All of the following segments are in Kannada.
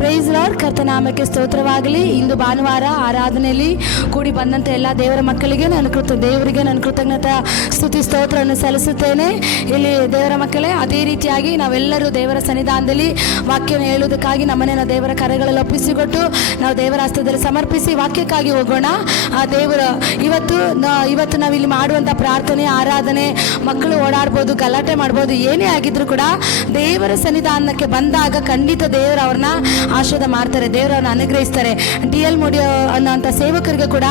ಪ್ರೈಸ್ ಲಾರ್ಡ್ ಕರ್ತನಾಮಕ್ಕೆ ಸ್ತೋತ್ರವಾಗಲಿ. ಇಂದು ಭಾನುವಾರ ಆರಾಧನೆಯಲ್ಲಿ ಕೂಡಿ ಬಂದಂಥ ಎಲ್ಲ ದೇವರ ಮಕ್ಕಳಿಗೆ ನಾನು ಕೃತ, ದೇವರಿಗೆ ನಾನು ಕೃತಜ್ಞತಾ ಸ್ತುತಿ ಸ್ತೋತ್ರವನ್ನು ಸಲ್ಲಿಸುತ್ತೇನೆ. ಇಲ್ಲಿ ದೇವರ ಮಕ್ಕಳೇ, ಅದೇ ರೀತಿಯಾಗಿ ನಾವೆಲ್ಲರೂ ದೇವರ ಸನ್ನಿಧಾನದಲ್ಲಿ ವಾಕ್ಯವನ್ನು ಹೇಳುವುದಕ್ಕಾಗಿ ನಮ್ಮನೆಯ ದೇವರ ಕರೆಗಳಲ್ಲಿ ಒಪ್ಪಿಸಿಕೊಟ್ಟು ನಾವು ದೇವರ ಹಸ್ತದಲ್ಲಿ ಸಮರ್ಪಿಸಿ ವಾಕ್ಯಕ್ಕಾಗಿ ಹೋಗೋಣ. ಆ ದೇವರ, ಇವತ್ತು ಇವತ್ತು ನಾವು ಇಲ್ಲಿ ಮಾಡುವಂಥ ಪ್ರಾರ್ಥನೆ, ಆರಾಧನೆ, ಮಕ್ಕಳು ಓಡಾಡ್ಬೋದು, ಗಲಾಟೆ ಮಾಡ್ಬೋದು, ಏನೇ ಆಗಿದ್ರು ಕೂಡ ದೇವರ ಸನ್ನಿಧಾನಕ್ಕೆ ಬಂದಾಗ ಖಂಡಿತ ದೇವರು ಅವ್ರನ್ನ ಆಶೀರ್ವಾದ ಮಾಡ್ತಾರೆ ದೇವರನ್ನು ಅನುಗ್ರಹಿಸ್ತಾರೆ. ಡಿ ಎಲ್ ಮೋಡಿ ಅನ್ನೋಂಥ ಸೇವಕರಿಗೆ ಕೂಡ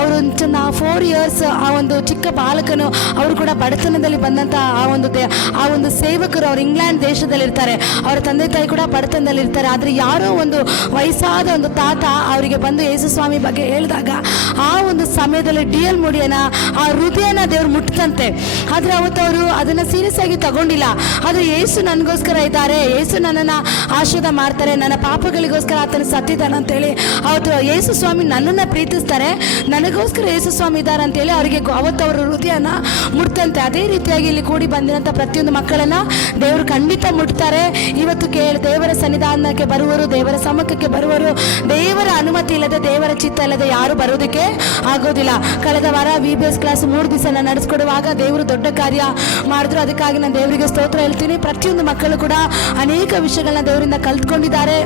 ಅವರು ಫೋರ್ ಇಯರ್ಸ್ ಆ ಒಂದು ಚಿಕ್ಕ ಬಾಲಕನು ಅವರು ಕೂಡ ಬಡತನದಲ್ಲಿ ಬಂದಂಥ ಆ ಒಂದು ದೇ, ಆ ಒಂದು ಸೇವಕರು ಅವರು ಇಂಗ್ಲೆಂಡ್ ದೇಶದಲ್ಲಿರ್ತಾರೆ. ಅವರ ತಂದೆ ತಾಯಿ ಕೂಡ ಬಡತನದಲ್ಲಿ ಇರ್ತಾರೆ ಆದರೆ ಯಾರೋ ಒಂದು ವಯಸ್ಸಾದ ಒಂದು ತಾತ ಅವರಿಗೆ ಬಂದು ಯೇಸು ಸ್ವಾಮಿ ಬಗ್ಗೆ ಹೇಳಿದಾಗ ಆ ಒಂದು ಸಮಯದಲ್ಲಿ ಡಿ ಎಲ್ ಮುಡಿಯನ ಆ ಹೃದಯನ ದೇವರು ಮುಟ್ಟದಂತೆ ಆದರೆ ಅವತ್ತು ಅವರು ಅದನ್ನು ಸೀರಿಯಸ್ ಆಗಿ ತಗೊಂಡಿಲ್ಲ. ಆದರೆ ಯೇಸು ನನಗೋಸ್ಕರ ಇದ್ದಾರೆ. ಯೇಸು ನನ್ನನ್ನು ಆಶೀರ್ವಾದ ಮಾಡ್ತಾರೆ. ನನ್ನ ಪಾಪಗಳಿಗೋಸ್ಕರ ಆತನ ಸತ್ತಿದ್ದಾನೆ ಅಂತೇಳಿ ಅವತ್ತು ಯೇಸು ಸ್ವಾಮಿ ನನ್ನನ್ನು ಪ್ರೀತಿಸ್ತಾರೆ. ನನಗೋಸ್ಕರ ಯೇಸು ಸ್ವಾಮಿ ಇದ್ದಾರೆ ಅಂತೇಳಿ ಅವರಿಗೆ ಅವತ್ತು ಅವರ ಹೃದಯನ ಮುಟ್ತಂತೆ. ಅದೇ ರೀತಿಯಾಗಿ ಇಲ್ಲಿ ಕೂಡಿ ಬಂದಿರೋಂಥ ಪ್ರತಿಯೊಂದು ಮಕ್ಕಳನ್ನು ದೇವರು ಖಂಡಿತ ಮುಟ್ತಾರೆ. ಇವತ್ತು ಕೇಳಿ ದೇವರ ಸನ್ನಿಧಾನಕ್ಕೆ ಬರುವರು, ದೇವರ ಸಮ್ಮುಖಕ್ಕೆ ಬರುವರು. ದೇವರ ಅನುಮತಿ ಇಲ್ಲದೆ, ದೇವರ ಚಿತ್ತ ಇಲ್ಲದೆ ಯಾರು ಬರೋದಕ್ಕೆ ಆಗೋದಿಲ್ಲ. ಕಳೆದ ವಾರ ವಿ ಬಿ ಎಸ್ ಕ್ಲಾಸ್ ಮೂರು ದಿವಸ ನಡೆಸ್ಕೊಡುವಾಗ ದೇವರು ದೊಡ್ಡ ಕಾರ್ಯ ಮಾಡಿದ್ರು. ಅದಕ್ಕಾಗಿ ನಾನು ದೇವರಿಗೆ ಸ್ತೋತ್ರ ಹೇಳ್ತೀನಿ. ಪ್ರತಿಯೊಂದು ಮಕ್ಕಳು ಕೂಡ ಅನೇಕ ವಿಷಯಗಳನ್ನ ದೇವರಿಂದ ಕಲ್ತ್ಕೊಂಡಿದ್ದಾರೆ.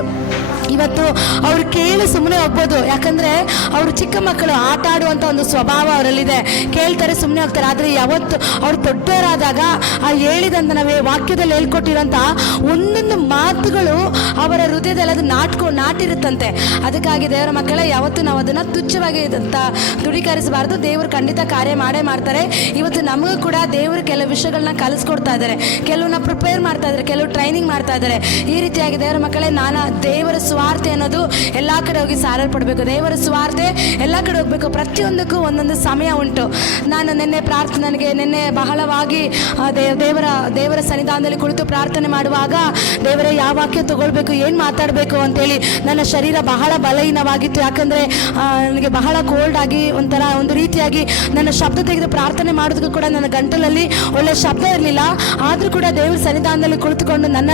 ಇವತ್ತು ಅವ್ರು ಕೇಳಿ ಸುಮ್ಮನೆ ಹೋಗ್ಬೋದು. ಯಾಕಂದರೆ ಅವರು ಚಿಕ್ಕ ಮಕ್ಕಳು ಆಟ ಆಡುವಂಥ ಒಂದು ಸ್ವಭಾವ ಅವರಲ್ಲಿದೆ. ಕೇಳ್ತಾರೆ ಸುಮ್ಮನೆ ಹೋಗ್ತಾರೆ. ಆದರೆ ಯಾವತ್ತು ಅವ್ರು ದೊಡ್ಡವರಾದಾಗ ಆ ಹೇಳಿದಂಥ ನಾವೇ ವಾಕ್ಯದಲ್ಲಿ ಹೇಳ್ಕೊಟ್ಟಿರೋಂಥ ಒಂದೊಂದು ಮಾತುಗಳು ಅವರ ಹೃದಯದಲ್ಲಿ ಅದು ನಾಟ್ಕೊ, ನಾಟಿರುತ್ತಂತೆ. ಅದಕ್ಕಾಗಿ ದೇವರ ಮಕ್ಕಳೇ, ಯಾವತ್ತು ನಾವು ಅದನ್ನು ತುಚ್ಛವಾಗಿ ಅಂತ ದೃಢೀಕರಿಸಬಾರ್ದು. ದೇವರು ಖಂಡಿತ ಕಾರ್ಯ ಮಾಡೇ ಮಾಡ್ತಾರೆ. ಇವತ್ತು ನಮಗೂ ಕೂಡ ದೇವರು ಕೆಲವು ವಿಷಯಗಳನ್ನ ಕಲಿಸ್ಕೊಡ್ತಾ ಇದ್ದಾರೆ ಕೆಲವನ್ನ ಪ್ರಿಪೇರ್ ಮಾಡ್ತಾ ಇದ್ದಾರೆ ಕೆಲವು ಟ್ರೈನಿಂಗ್ ಮಾಡ್ತಾ ಇದ್ದಾರೆ ಈ ರೀತಿಯಾಗಿ ದೇವರ ಮಕ್ಕಳೇ, ನಾನು ದೇವರ ಸ್ವಾರ್ಥೆ ಅನ್ನೋದು ಎಲ್ಲ ಕಡೆ ಹೋಗಿ ಸಾರಲ್ಪಡಬೇಕು. ದೇವರ ಸ್ವಾರ್ಥೆ ಎಲ್ಲ ಕಡೆ ಹೋಗಬೇಕು. ಪ್ರತಿಯೊಂದಕ್ಕೂ ಒಂದೊಂದು ಸಮಯ ಉಂಟು. ನಾನು ನಿನ್ನೆ ಪ್ರಾರ್ಥನೆ ನನಗೆ ನಿನ್ನೆ ಬಹಳವಾಗಿ ದೇವರ ದೇವರ ಸನ್ನಿಧಾನದಲ್ಲಿ ಕುಳಿತು ಪ್ರಾರ್ಥನೆ ಮಾಡುವಾಗ ದೇವರೇ, ಯಾವ ವಾಕ್ಯ ತಗೊಳ್ಬೇಕು, ಏನು ಮಾತಾಡಬೇಕು ಅಂತೇಳಿ ನನ್ನ ಶರೀರ ಬಹಳ ಬಲಹೀನವಾಗಿತ್ತು. ಯಾಕಂದರೆ ನನಗೆ ಬಹಳ ಕೋಲ್ಡ್ ಆಗಿ ಒಂಥರ ಒಂದು ರೀತಿಯಾಗಿ ನನ್ನ ಶಬ್ದ ತೆಗೆದು ಪ್ರಾರ್ಥನೆ ಮಾಡೋದಕ್ಕೂ ಕೂಡ ನನ್ನ ಗಂಟಲಲ್ಲಿ ಒಳ್ಳೆ ಶಬ್ದ ಇರಲಿಲ್ಲ. ಆದರೂ ಕೂಡ ದೇವರ ಸನ್ನಿಧಾನದಲ್ಲಿ ಕುಳಿತುಕೊಂಡು ನನ್ನ,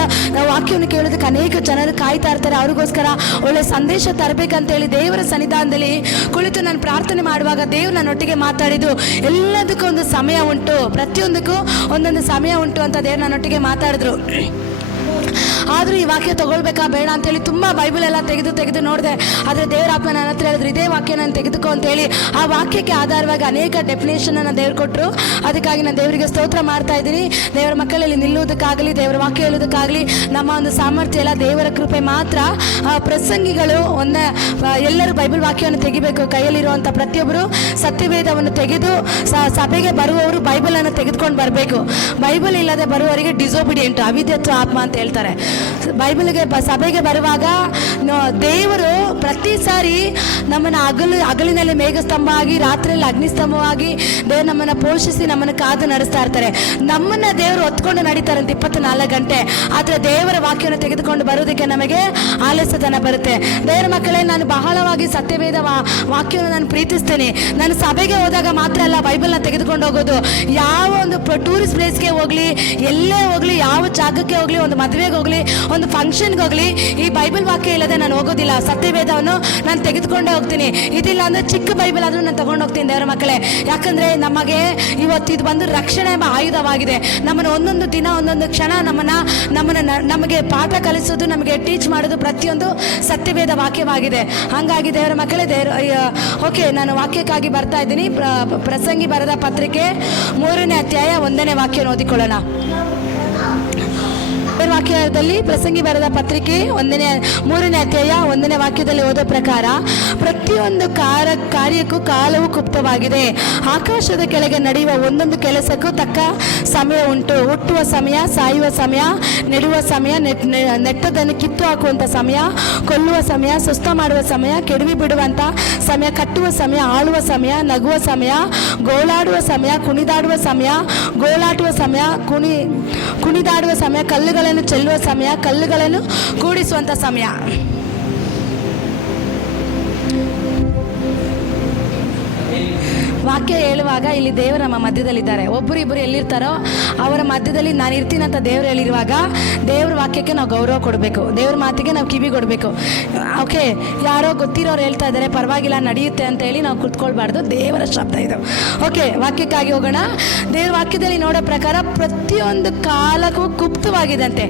ವಾಕ್ಯವನ್ನು ಕೇಳೋದಕ್ಕೆ ಅನೇಕ ಜನರು ಕಾಯ್ತಾ ಇರ್ತಾರೆ. ಅವ್ರಿಗೋಸ್ಕರ ಒಳ್ಳೆ ಸಂದೇಶ ತರಬೇಕಂತೇಳಿ ದೇವರ ಸನ್ನಿಧಾನದಲ್ಲಿ ಕುಳಿತು ನಾನು ಪ್ರಾರ್ಥನೆ ಮಾಡುವಾಗ ದೇವ್ರು ನನ್ನೊಟ್ಟಿಗೆ ಮಾತಾಡಿದ್ದು ಎಲ್ಲದಕ್ಕೂ ಒಂದು ಸಮಯ ಉಂಟು. ಪ್ರತಿಯೊಂದಕ್ಕೂ ಒಂದೊಂದು ಸಮಯ ಉಂಟು ಅಂತ ದೇವ್ರು ನನ್ನೊಟ್ಟಿಗೆ ಮಾತಾಡಿದ್ರು. ಆದರೂ ಈ ವಾಕ್ಯ ತಗೊಳ್ಬೇಕಾ ಬೇಡ ಅಂತೇಳಿ ತುಂಬ ಬೈಬಲ್ ಎಲ್ಲ ತೆಗೆದು ತೆಗೆದು ನೋಡಿದೆ. ಆದರೆ ದೇವರ ಆತ್ಮ ನನ್ನ ಹತ್ರ ಹೇಳಿದ್ರು, ಇದೇ ವಾಕ್ಯ ನಾನು ತೆಗೆದುಕೋ ಅಂತೇಳಿ ಆ ವಾಕ್ಯಕ್ಕೆ ಆಧಾರವಾಗಿ ಅನೇಕ ಡೆಫಿನೇಷನನ್ನು ದೇವ್ರು ಕೊಟ್ಟರು ಅದಕ್ಕಾಗಿ ನಾನು ದೇವರಿಗೆ ಸ್ತೋತ್ರ ಮಾಡ್ತಾ ಇದ್ದೀನಿ. ದೇವರ ಮಕ್ಕಳಲ್ಲಿ ನಿಲ್ಲುವುದಕ್ಕಾಗಲಿ, ದೇವರ ವಾಕ್ಯ ಹೇಳೋದಕ್ಕಾಗಲಿ ನಮ್ಮ ಒಂದು ಸಾಮರ್ಥ್ಯ ಎಲ್ಲ ದೇವರ ಕೃಪೆ ಮಾತ್ರ. ಪ್ರಸಂಗಿಗಳು ಒಂದ ಎಲ್ಲರೂ ಬೈಬಲ್ ವಾಕ್ಯವನ್ನು ತೆಗಿಬೇಕು ಕೈಯಲ್ಲಿರುವಂಥ ಪ್ರತಿಯೊಬ್ಬರು ಸತ್ಯವೇದವನ್ನು ತೆಗೆದು ಸಭೆಗೆ ಬರುವವರು ಬೈಬಲನ್ನು ತೆಗೆದುಕೊಂಡು ಬರಬೇಕು. ಬೈಬಲ್ ಇಲ್ಲದೆ ಬರುವವರಿಗೆ ಡಿಸೋಬಿಡಿಯಂಟ್ ಅವಿದ್ಯತ್ವ ಆತ್ಮ ಅಂತ ಹೇಳ್ತಾರೆ. ಬೈಬಲ್ಗೆ ಬ, ಸಭೆಗೆ ಬರುವಾಗ ದೇವರು ಪ್ರತಿ ಸಾರಿ ನಮ್ಮನ್ನು ಹಗಲು, ಹಗಲಿನಲ್ಲಿ ಮೇಘಸ್ತಂಭ ಆಗಿ ರಾತ್ರಿಯಲ್ಲಿ ಅಗ್ನಿಸ್ತಂಭವಾಗಿ ದೇವ್ರು ನಮ್ಮನ್ನು ಪೋಷಿಸಿ ನಮ್ಮನ್ನು ಕಾದು ನಡೆಸ್ತಾ ಇರ್ತಾರೆ. ನಮ್ಮನ್ನ ದೇವರು ಹೊತ್ಕೊಂಡು ನಡೀತಾರಂತೆ ಇಪ್ಪತ್ನಾಲ್ಕು ಗಂಟೆ. ಆದರೆ ದೇವರ ವಾಕ್ಯವನ್ನು ತೆಗೆದುಕೊಂಡು ಬರೋದಕ್ಕೆ ನಮಗೆ ಆಲಸ್ಯತನ ಬರುತ್ತೆ. ದೇವರ ಮಕ್ಕಳೇ, ನಾನು ಬಹಳವಾಗಿ ಸತ್ಯವೇದ ವಾಕ್ಯವನ್ನು ನಾನು ಪ್ರೀತಿಸ್ತೇನೆ. ನಾನು ಸಭೆಗೆ ಹೋದಾಗ ಮಾತ್ರ ಅಲ್ಲ, ಬೈಬಲ್ನ ತೆಗೆದುಕೊಂಡು ಹೋಗೋದು. ಯಾವ ಒಂದು ಟೂರಿಸ್ಟ್ ಪ್ಲೇಸ್ಗೆ ಹೋಗ್ಲಿ, ಎಲ್ಲೇ ಹೋಗ್ಲಿ, ಯಾವ ಜಾಗಕ್ಕೆ ಹೋಗ್ಲಿ, ಒಂದು ಮದುವೆಗೆ ಹೋಗ್ಲಿ, ಒಂದು ಫಂಕ್ಷನ್ಗೆ ಹೋಗ್ಲಿ, ಈ ಬೈಬಲ್ ವಾಕ್ಯ ಇಲ್ಲದೆ ನಾನು ಹೋಗೋದಿಲ್ಲ. ಸತ್ಯವೇದವನ್ನು ನಾನು ತೆಗೆದುಕೊಂಡೇ ಹೋಗ್ತೀನಿ. ಇದಿಲ್ಲ ಅಂದ್ರೆ ಚಿಕ್ಕ ಬೈಬಲ್ ಆದರೂ ನಾನು ತಗೊಂಡು ಹೋಗ್ತೀನಿ ದೇವರ ಮಕ್ಕಳೇ. ಯಾಕಂದ್ರೆ ನಮಗೆ ಇವತ್ತು ಇದು ಬಂದು ರಕ್ಷಣೆ ಎಂಬ ಆಯುಧವಾಗಿದೆ. ನಮ್ಮನ್ನು ಒಂದೊಂದು ದಿನ, ಒಂದೊಂದು ಕ್ಷಣ ನಮ್ಮನ್ನ, ನಮ್ಮನ್ನು ನಮಗೆ ಪಾಠ ಕಲಿಸೋದು ನಮಗೆ ಟೀಚ್ ಮಾಡೋದು ಪ್ರತಿಯೊಂದು ಸತ್ಯವೇದ ವಾಕ್ಯವಾಗಿದೆ. ಹಾಗಾಗಿ ದೇವರ ಮಕ್ಕಳೇ, ದೇವರ ಓಕೆ, ನಾನು ವಾಕ್ಯಕ್ಕಾಗಿ ಬರ್ತಾ ಇದ್ದೀನಿ. ಪ್ರಸಂಗಿ ಬರೆದ ಪತ್ರಿಕೆ ಮೂರನೇ ಅಧ್ಯಾಯ ಒಂದನೇ ವಾಕ್ಯ ಓದಿಕೊಳ್ಳೋಣ. ವಾಕ್ಯದಲ್ಲಿ ಪ್ರಸಂಗಿ ಬರೆದ ಪತ್ರಿಕೆ ಒಂದನೇ ಮೂರನೇ ಅಧ್ಯಾಯ ಒಂದನೇ ವಾಕ್ಯದಲ್ಲಿ ಓದೋ ಪ್ರಕಾರ ಪ್ರತಿಯೊಂದು ಕಾರ, ಕಾರ್ಯಕ್ಕೂ ಕಾಲವು ಗುಪ್ತವಾಗಿದೆ. ಆಕಾಶದ ಕೆಳಗೆ ನಡೆಯುವ ಒಂದೊಂದು ಕೆಲಸಕ್ಕೂ ತಕ್ಕ ಸಮಯ ಉಂಟು. ಹುಟ್ಟುವ ಸಮಯ, ಸಾಯುವ ಸಮಯ, ನೆಡುವ ಸಮಯ, ನೆಟ್ ನೆಟ್ಟದನ್ನು ಕಿತ್ತು ಹಾಕುವಂಥ ಸಮಯ, ಕೊಲ್ಲುವ ಸಮಯ, ಸುಸ್ತ ಮಾಡುವ ಸಮಯ, ಕೆಡವಿ ಬಿಡುವಂಥ ಸಮಯ ಕಟ್ಟುವ ಸಮಯ, ಆಳುವ ಸಮಯ, ನಗುವ ಸಮಯ, ಗೋಳಾಡುವ ಸಮಯ, ಕುಣಿದಾಡುವ ಸಮಯ, ಗೋಳಾಟುವ ಸಮಯ, ಕುಣಿ, ಕುಣಿದಾಡುವ ಸಮಯ, ಕಲ್ಲುಗಳನ್ನು ಚೆಲ್ಲುವ ಸಮಯ, ಕಲ್ಲುಗಳನ್ನು ಕೂಡಿಸುವಂಥ ಸಮಯ. ವಾಕ್ಯ ಹೇಳುವಾಗ ಇಲ್ಲಿ ದೇವರು ನಮ್ಮ ಮಧ್ಯದಲ್ಲಿದ್ದಾರೆ. ಒಬ್ಬರು ಇಬ್ಬರು ಎಲ್ಲಿರ್ತಾರೋ ಅವರ ಮಧ್ಯದಲ್ಲಿ ನಾನು ಇರ್ತೀನಿ ಅಂತ ದೇವ್ರು ಹೇಳಿರುವಾಗ ದೇವ್ರ ವಾಕ್ಯಕ್ಕೆ ನಾವು ಗೌರವ ಕೊಡಬೇಕು. ದೇವ್ರ ಮಾತಿಗೆ ನಾವು ಕಿವಿ ಕೊಡಬೇಕು. ಓಕೆ, ಯಾರೋ ಗೊತ್ತಿರೋರು ಹೇಳ್ತಾ ಇದ್ದಾರೆ, ಪರವಾಗಿಲ್ಲ, ನಡೆಯುತ್ತೆ ಅಂತ ಹೇಳಿ ನಾವು ಕುತ್ಕೊಳ್ಬಾರ್ದು. ದೇವರ ಶಬ್ದ ಇದು. ಓಕೆ, ವಾಕ್ಯಕ್ಕಾಗಿ ಹೋಗೋಣ. ದೇವ್ರ ವಾಕ್ಯದಲ್ಲಿ ನೋಡೋ ಪ್ರಕಾರ ಪ್ರತಿಯೊಂದು ಕಾಲಕ್ಕೂ ಗುಪ್ತವಾಗಿದಂತೆ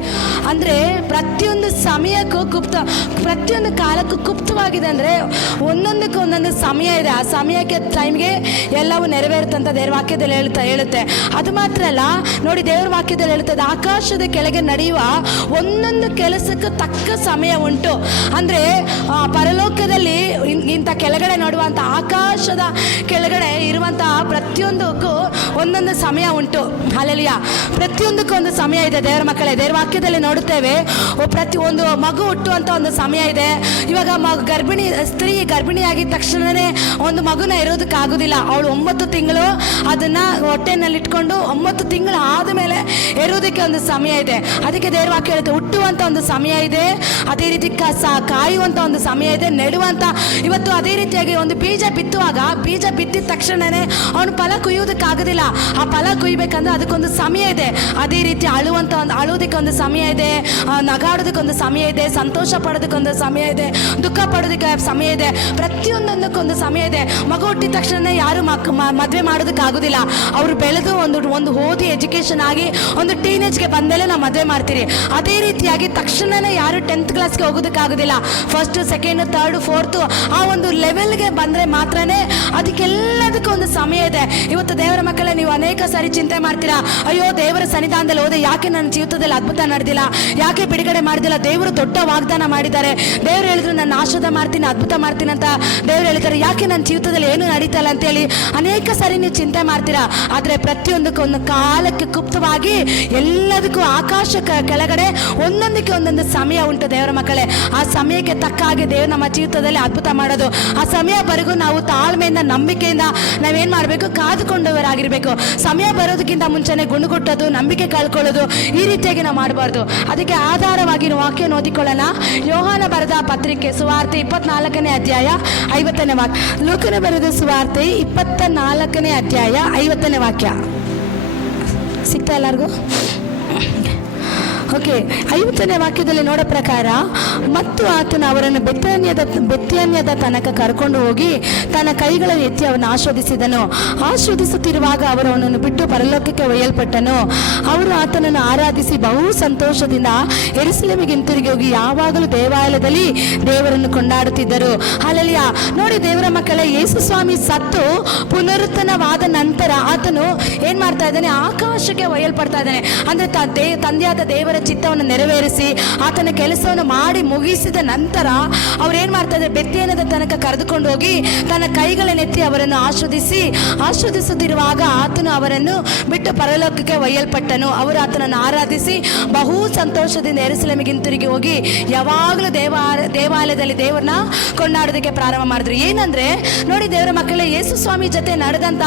ಅಂದರೆ ಪ್ರತಿಯೊಂದು ಸಮಯಕ್ಕೂ ಗುಪ್ತ ಪ್ರತಿಯೊಂದು ಕಾಲಕ್ಕೂ ಗುಪ್ತವಾಗಿದೆ ಅಂದರೆ ಒಂದೊಂದಕ್ಕೆ ಒಂದೊಂದು ಸಮಯ ಇದೆ. ಆ ಸಮಯಕ್ಕೆ ಟೈಮ್ಗೆ ಎಲ್ಲವೂ ನೆರವೇರುತ್ತಂತ ದೇವ್ರ ವಾಕ್ಯದಲ್ಲಿ ಹೇಳ್ತಾ ಹೇಳುತ್ತೆ. ಅದು ಮಾತ್ರ ಅಲ್ಲ, ನೋಡಿ ದೇವ್ರ ವಾಕ್ಯದಲ್ಲಿ ಹೇಳ್ತದೆ ಆಕಾಶದ ಕೆಳಗೆ ನಡೆಯುವ ಒಂದೊಂದು ಕೆಲಸಕ್ಕೂ ತಕ್ಕ ಸಮಯ ಉಂಟು. ಅಂದ್ರೆ ಪರಲೋಕದಲ್ಲಿ ಇಂಥ ಕೆಳಗಡೆ ನೋಡುವಂಥ ಆಕಾಶದ ಕೆಳಗಡೆ ಇರುವಂತಹ ಪ್ರತಿಯೊಂದಕ್ಕೂ ಒಂದೊಂದು ಸಮಯ ಉಂಟು. ಅಲ್ಲಲ್ಲಿಯ ಪ್ರತಿಯೊಂದಕ್ಕೂ ಒಂದು ಸಮಯ ಇದೆ ದೇವರ ಮಕ್ಕಳೇ. ದೇವ್ರ ವಾಕ್ಯದಲ್ಲಿ ನೋಡುತ್ತೇವೆ ಪ್ರತಿ ಒಂದು ಮಗು ಹುಟ್ಟುವಂಥ ಒಂದು ಸಮಯ ಇದೆ. ಇವಾಗ ಗರ್ಭಿಣಿ, ಸ್ತ್ರೀ ಗರ್ಭಿಣಿಯಾಗಿದ ತಕ್ಷಣನೇ ಒಂದು ಮಗುನ ಇರೋದಕ್ಕಾಗೋದಿಲ್ಲ. ಅವಳು ಒಂಬತ್ತು ತಿಂಗಳು ಅದನ್ನ ಹೊಟ್ಟೆನಲ್ಲಿ ಇಟ್ಕೊಂಡು ಒಂಬತ್ತು ತಿಂಗಳು ಆದಮೇಲೆ ಇರೋದಕ್ಕೆ ಒಂದು ಸಮಯ ಇದೆ. ಅದಕ್ಕೆ ದೇವ್ರ ವಾಕ್ಯ ಹೇಳುತ್ತೆ ಹುಟ್ಟುವಂಥ ಒಂದು ಸಮಯ ಇದೆ. ಅದೇ ರೀತಿ ಕಸ ಕಾಯುವಂಥ ಒಂದು ಸಮಯ ಇದೆ. ನೆಡುವಂಥ ಇವತ್ತು ಅದೇ ರೀತಿಯಾಗಿ ಒಂದು ಬೀಜ ಬಿತ್ತುವಾಗ, ಬೀಜ ಬಿತ್ತಿದ ತಕ್ಷಣನೇ ಅವನು ಫಲ ಕುಯ್ಯೋದಕ್ಕಾಗೋದಿಲ್ಲ ಆ ಫಲ ಕುಯ್ಬೇಕಂದ್ರೆ ಅದಕ್ಕೊಂದು ಸಮಯ ಇದೆ. ಅದೇ ರೀತಿ ಅಳುವಂಥ ಒಂದು ಅಳುವುದಕ್ಕೆ ಒಂದು ಸಮಯ ಇದೆ. ನಗಾಡೋದಕ್ಕೊಂದು ಸಮಯ ಇದೆ. ಸಂತೋಷ ಪಡೋದಕ್ಕೊಂದು ಸಮಯ ಇದೆ. ದುಃಖ ಪಡೋದಕ್ಕೆ ಸಮಯ ಇದೆ. ಪ್ರತಿಯೊಂದೊಂದಕ್ಕೊಂದು ಸಮಯ ಇದೆ. ಮಗು ಹುಟ್ಟಿದ ತಕ್ಷಣ ಯಾರು ಮಕ್ ಮದುವೆ ಮಾಡೋದಕ್ಕಾಗೋದಿಲ್ಲ. ಅವರು ಬೆಳೆದು ಒಂದು ಒಂದು ಓದಿ ಎಜುಕೇಶನ್ ಆಗಿ ಒಂದು ಟೀನೇಜ್ಗೆ ಬಂದಮೇಲೆ ನಾವು ಮದುವೆ ಮಾಡ್ತೀರಿ. ಅದೇ ರೀತಿಯಾಗಿ ತಕ್ಷಣನೇ ಯಾರು ಟೆಂತ್ ಕ್ಲಾಸ್ಗೆ ಹೋಗೋದಕ್ಕಾಗೋದಿಲ್ಲ. ಫಸ್ಟ್ ಸೆಕೆಂಡ್ ಥರ್ಡ್ ಫೋರ್ತು ಆ ಒಂದು ಲೆವೆಲ್ಗೆ ಬಂದರೆ ಮಾತ್ರನೇ ಅದಕ್ಕೆಲ್ಲದಕ್ಕೂ ಒಂದು ಸಮಯ ಇದೆ. ಇವತ್ತು ದೇವರ ಮಕ್ಕಳೇ, ನೀವು ಅನೇಕ ಸಾರಿ ಚಿಂತೆ ಮಾಡ್ತೀರಾ. ಅಯ್ಯೋ, ದೇವರ ಸನ್ನಿಧಾನದಲ್ಲಿ ಹೋದೆ, ಯಾಕೆ ನನ್ನ ಜೀವಿತದಲ್ಲಿ ಅದ್ಭುತ ನಡೆದಿಲ್ಲ? ಯಾಕೆ ಬಿಡುಗಡೆ ಮಾಡಿದಿಲ್ಲ? ದೇವರು ದೊಡ್ಡ ವಾಗ್ದಾನ ಮಾಡಿದ್ದಾರೆ. ದೇವರು ಹೇಳಿದ್ರು ನಾನು ಆಶೋದ ಮಾಡ್ತೀನಿ, ಅದ್ಭುತ ಮಾಡ್ತೀನಿ ಅಂತ ದೇವರು ಹೇಳ್ತಾರೆ ಯಾಕೆ ನನ್ನ ಜೀವಿತದಲ್ಲಿ ಏನು ನಡೀತಲ್ಲ ಅಂತೇಳಿ ಅನೇಕ ಸಾರಿ ನೀವು ಚಿಂತೆ ಮಾಡ್ತೀರಾ. ಆದರೆ ಪ್ರತಿಯೊಂದಕ್ಕೂ ಒಂದು ಕಾಲಕ್ಕೆ ಗುಪ್ತವಾಗಿ ಎಲ್ಲದಕ್ಕೂ ಆಕಾಶ ಕೆಳಗಡೆ ಒಂದೊಂದಕ್ಕೆ ಒಂದೊಂದು ಸಮಯ ಉಂಟು ದೇವರ ಮಕ್ಕಳೇ. ಆ ಸಮಯಕ್ಕೆ ತಕ್ಕ ಹಾಗೆ ದೇವರು ನಮ್ಮ ಜೀವಿತದಲ್ಲಿ ಅದ್ಭುತ ಮಾಡೋದು. ಆ ಸಮಯವರೆಗೂ ನಾವು ತಾಳ್ಮೆಯಿಂದ, ನಂಬಿಕೆಯಿಂದ ನಾವೇನು ಮಾಡಬೇಕು? ಕಾದುಕೊಂಡವರಾಗಿರಬೇಕು. ಸಮಯ ಬರೋದಕ್ಕಿಂತ ಮುಂಚೆನೆ ಗುಣಗುಟ್ಟೋದು ನಂಬಿಕೆ ಕಳ್ಕೊಳ್ಳೋದು ಈ ರೀತಿಯಾಗಿ ನಾವು ಮಾಡಬಾರ್ದು. ಅದಕ್ಕೆ ಆಧಾರವಾಗಿ ವಾಕ್ಯ ಓದಿಕೊಳ್ಳೋಣ. ಯೋಹಾನ ಬರೆದ ಪತ್ರಿಕೆ ಸುವಾರ್ತೆ ಇಪ್ಪತ್ನಾಲ್ಕನೇ ಅಧ್ಯಾಯ ಐವತ್ತನೇ ವಾಕ್ಯ ಲೋಕನ ಬರೆದ ಸುವಾರ್ತೆ ಇಪ್ಪತ್ತ ನಾಲ್ಕನೇ ಅಧ್ಯಾಯ ಐವತ್ತನೇ ವಾಕ್ಯ. ಸಿಗ್ತಾ ಎಲ್ಲರಿಗೂ? ಓಕೆ, ಐವತ್ತನೇ ವಾಕ್ಯದಲ್ಲಿ ನೋಡೋ ಪ್ರಕಾರ, ಮತ್ತು ಆತನು ಅವರನ್ನು ಬೆತ್ತನ್ಯದ ಬೆತ್ತನ್ಯದ ತನಕ ಕರ್ಕೊಂಡು ಹೋಗಿ ತನ್ನ ಕೈಗಳನ್ನು ಎತ್ತಿ ಅವನು ಆಶ್ವಾದಿಸಿದನು ಆಶ್ವಾದಿಸುತ್ತಿರುವಾಗ ಅವರು ಅವನನ್ನು ಬಿಟ್ಟು ಪರಲೋಕಕ್ಕೆ ಒಯ್ಯಲ್ಪಟ್ಟನು. ಅವರು ಆತನನ್ನು ಆರಾಧಿಸಿ ಬಹು ಸಂತೋಷದಿಂದ ಎರಿಸಲಮಿಗೆ ಹಿಂತಿರುಗಿ ಹೋಗಿ ಯಾವಾಗಲೂ ದೇವಾಲಯದಲ್ಲಿ ದೇವರನ್ನು ಕೊಂಡಾಡುತ್ತಿದ್ದರು. ಅಲ್ಲಲ್ಲಿಯ ನೋಡಿ ದೇವರ ಮಕ್ಕಳೇ, ಯೇಸು ಸ್ವಾಮಿ ಸತ್ತು ಪುನರುತ್ತನವಾದ ನಂತರ ಆತನು ಏನ್ ಮಾಡ್ತಾ ಇದ್ದಾನೆ? ಆಕಾಶಕ್ಕೆ ಒಯ್ಯಲ್ಪಡ್ತಾ ಇದ್ದಾನೆ. ಅಂದ್ರೆ ತಂದೆಯಾದ ದೇವರ ಚಿತ್ತವನ್ನು ನೆರವೇರಿಸಿ ಆತನ ಕೆಲಸವನ್ನು ಮಾಡಿ ಮುಗಿಸಿದ ನಂತರ ಅವ್ರು ಏನ್ ಮಾಡ್ತಾ ಇದ್ದಾರೆ? ಬೆತ್ತೇನದ ತನಕ ಕರೆದುಕೊಂಡು ಹೋಗಿ ತನ್ನ ಕೈಗಳನ್ನೆತ್ತಿ ಅವರನ್ನು ಆಶ್ರದಿಸಿ ಆಶ್ರದಿಸುತ್ತಿರುವಾಗ ಆತನು ಅವರನ್ನು ಬಿಟ್ಟು ಪರಲೋಕಕ್ಕೆ ಒಯ್ಯಲ್ಪಟ್ಟನು. ಅವರು ಆತನನ್ನು ಆರಾಧಿಸಿ ಬಹು ಸಂತೋಷದಿಂದ ಎರಸಲಮಿಗಿಂತ ಹಿಂತಿರುಗಿ ಹೋಗಿ ಯಾವಾಗಲೂ ದೇವ, ದೇವಾಲಯದಲ್ಲಿ ದೇವರನ್ನ ಕೊಂಡಾಡೋದಕ್ಕೆ ಪ್ರಾರಂಭ ಮಾಡಿದ್ರು. ಏನಂದ್ರೆ, ನೋಡಿ ದೇವರ ಮಕ್ಕಳೇ, ಯೇಸು ಸ್ವಾಮಿ ಜೊತೆ ನಡೆದಂತ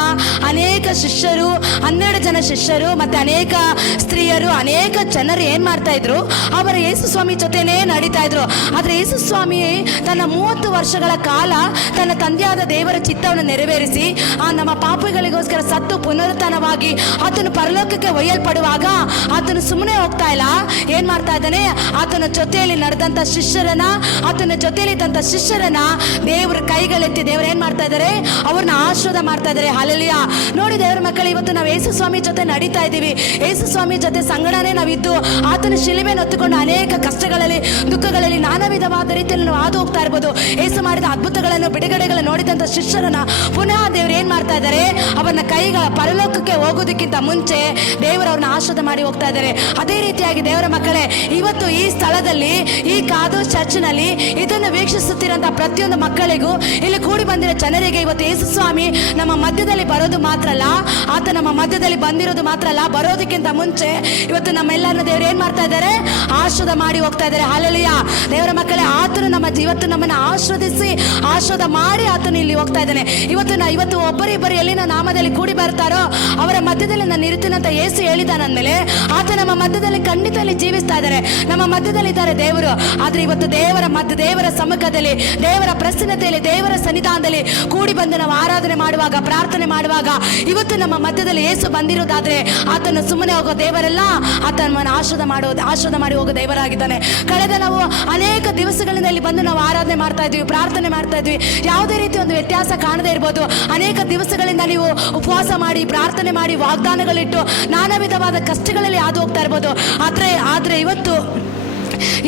ಅನೇಕ ಶಿಷ್ಯರು, ಹನ್ನೆರಡು ಜನ ಶಿಷ್ಯರು ಮತ್ತೆ ಅನೇಕ ಸ್ತ್ರೀಯರು, ಅನೇಕ ಜನರು ಏನ್ ಮಾಡ್ತಾ ಇದ್ರು. ಅವರ ಯೇಸು ಸ್ವಾಮಿ ಜೊತೆನೇ ನಡೀತಾ ಇದ್ರು. ಆದ್ರೆ ಯೇಸು ಸ್ವಾಮಿ ತನ್ನ ಮೂವತ್ತು ವರ್ಷಗಳ ಕಾಲ ತನ್ನ ತಂದೆಯಾದ ದೇವರ ಚಿತ್ತವನ್ನು ನೆರವೇರಿಸಿ, ಆ ನಮ್ಮ ಪಾಪಗಳಿಗೋಸ್ಕರ ಸತ್ತು ಪುನರುತ್ಥಾನವಾಗಿ ಆತನು ಪರಲೋಕಕ್ಕೆ ಒಯ್ಯಲ್ಪಡುವಾಗ ಆತನು ಸುಮ್ಮನೆ ಹೋಗ್ತಾ ಇಲ್ಲ. ಏನ್ ಮಾಡ್ತಾ ಇದ್ದಾನೆ? ಆತನ ಜೊತೆಯಲ್ಲಿ ನಡೆದಂಥ ಶಿಷ್ಯರನ್ನ, ಆತನ ಜೊತೆಯಲ್ಲಿ ಇದ್ದಂತ ಶಿಷ್ಯರನ್ನ ದೇವ್ರ ಕೈಗಳೆತ್ತಿ ದೇವ್ರು ಏನು ಮಾಡ್ತಾ ಇದ್ದಾರೆ ಅವ್ರನ್ನ ಆಶೀರ್ವಾದ ಮಾಡ್ತಾ ಇದ್ದಾರೆ ಹಲಲಿಯ ನೋಡಿ ದೇವರ ಮಕ್ಕಳು, ಇವತ್ತು ನಾವು ಯೇಸು ಸ್ವಾಮಿ ಜೊತೆ ನಡೀತಾ ಇದ್ದೀವಿ. ಯೇಸು ಸ್ವಾಮಿ ಜೊತೆ ಸಂಗಡನೆ ನಾವಿದ್ದು. ಆತನ ಶಿಲುಬೆ ಹೊತ್ತುಕೊಂಡು ಅನೇಕ ಕಷ್ಟಗಳಲ್ಲಿ, ದುಃಖಗಳಲ್ಲಿ ನಾನಾ ವಿಧವಾದ ರೀತಿಯಲ್ಲಿ ನಾವು ಹಾದು ಹೋಗ್ತಾ ಇರ್ಬೋದು. ಯೇಸು ಮಾಡಿದ ಅದ್ಭುತಗಳನ್ನು, ಬಿಡುಗಡೆಗಳನ್ನು ನೋಡಿದಂತ ಶಿಷ್ಯರನ್ನ ಪುನಃ ದೇವ್ರು ಏನು ಮಾಡ್ತಾ ಇದ್ದಾರೆ ಅವನ ಕೈಗಳ ಪರಲೋಕಕ್ಕೆ ಹೋಗೋದಕ್ಕಿಂತ ಮುಂಚೆ ದೇವರು ಅವ್ರನ್ನ ಆಶ್ರದ ಮಾಡಿ ಹೋಗ್ತಾ ಇದ್ದಾರೆ ಅದೇ ರೀತಿಯಾಗಿ ದೇವರ ಮಕ್ಕಳೇ, ಇವತ್ತು ಈ ಸ್ಥಳದಲ್ಲಿ ಈ ಕಾದು ಚರ್ಚ್ನಲ್ಲಿ ಇದನ್ನು ವೀಕ್ಷಿಸುತ್ತಿರುವಂತಹ ಪ್ರತಿಯೊಂದು ಮಕ್ಕಳಿಗೂ ಇಲ್ಲಿ ಕೂಡಿ ಬಂದಿರೋ ಜನರಿಗೆ ಇವತ್ತು ಯೇಸು ಸ್ವಾಮಿ ನಮ್ಮ ಮಧ್ಯದಲ್ಲಿ ಬರೋದು ಮಾತ್ರ ಅಲ್ಲ, ಆತ ನಮ್ಮ ಮಧ್ಯದಲ್ಲಿ ಬಂದಿರೋದು ಮಾತ್ರ ಅಲ್ಲ, ಬರೋದಕ್ಕಿಂತ ಮುಂಚೆ ಇವತ್ತು ನಮ್ಮೆಲ್ಲರನ್ನು ದೇವರು ಏನ್ ಮಾಡ್ತಾ ಇದ್ದಾರೆ? ಆಶ್ರದ ಮಾಡಿ ಹೋಗ್ತಾ ಇದ್ದಾರೆ. ಹಾಲೆಲಿಯ ದೇವರ ಮಕ್ಕಳೇ, ಆತನು ನಮ್ಮ ಇವತ್ತು ನಮ್ಮನ್ನು ಆಶ್ರದಿಸಿ ಆಶ್ರದ ಮಾಡಿ ಆತನು ಇಲ್ಲಿ ಹೋಗ್ತಾ ಇದ್ದಾನೆ. ಇವತ್ತು ನಾ ಇವತ್ತು ಒಬ್ಬರಿಬ್ಬರು ಎಲ್ಲಿನ ನಾಮದಲ್ಲಿ ಕೂಡಿ ಬರ್ತಾರೋ, ಅವರ ಮಧ್ಯದಲ್ಲಿ ನಾನು ಇರ್ತೀನಂತ ಯೇಸು ಹೇಳಿದಾನಂದ್ಮೇಲೆ ಆತ ನಮ್ಮ ಮಧ್ಯದಲ್ಲಿ ಖಂಡಿತ ಜೀವಿಸ್ತಾ ಇದ್ದಾರೆ. ನಮ್ಮ ಮಧ್ಯದಲ್ಲಿ ಇದ್ದಾರೆ ದೇವರು. ಆದರೆ ಇವತ್ತು ದೇವರ ಮಧ್ಯ, ದೇವರ ಸಮ್ಮುಖದಲ್ಲಿ, ದೇವರ ಪ್ರಸನ್ನತೆಯಲ್ಲಿ, ದೇವರ ಸನ್ನಿಧಾನದಲ್ಲಿ ಕೂಡಿ ಬಂದು ನಾವು ಆರಾಧನೆ ಮಾಡುವಾಗ, ಪ್ರಾರ್ಥನೆ ಮಾಡುವಾಗ ಇವತ್ತು ನಮ್ಮ ಮಧ್ಯದಲ್ಲಿ ಏಸು ಬಂದಿರೋದಾದ್ರೆ ಆತನ ಸುಮ್ಮನೆ ಹೋಗೋ ದೇವರೆಲ್ಲ ಆತನ ಆಶ್ರದ ಮಾಡೋ ಆಶ್ರದ ಮಾಡಿ ಹೋಗೋ ದೇವರಾಗಿದ್ದಾನೆ. ಕಳೆದ ನಾವು ಅನೇಕ ದಿವಸಗಳಿಂದ ಬಂದು ನಾವು ಆರಾಧನೆ ಮಾಡ್ತಾ ಇದ್ವಿ, ಪ್ರಾರ್ಥನೆ ಮಾಡ್ತಾ ಇದ್ವಿ. ಯಾವುದೇ ರೀತಿ ಒಂದು ವ್ಯತ್ಯಾಸ ಕಾಣದೇ ಇರ್ಬೋದು. ಅನೇಕ ದಿವಸಗಳಿಂದ ನೀವು ಉಪವಾಸ ಮಾಡಿ, ಪ್ರಾರ್ಥನೆ ಮಾಡಿ ವಾಗ್ದಾನಗಳಿಟ್ಟು ನಾನಾ ವಿಧವಾದ ಕಷ್ಟಗಳಲ್ಲಿ ಹಾದು ಹೋಗ್ತಾ ಇರ್ಬೋದು. ಆದರೆ ಆದರೆ ಇವತ್ತು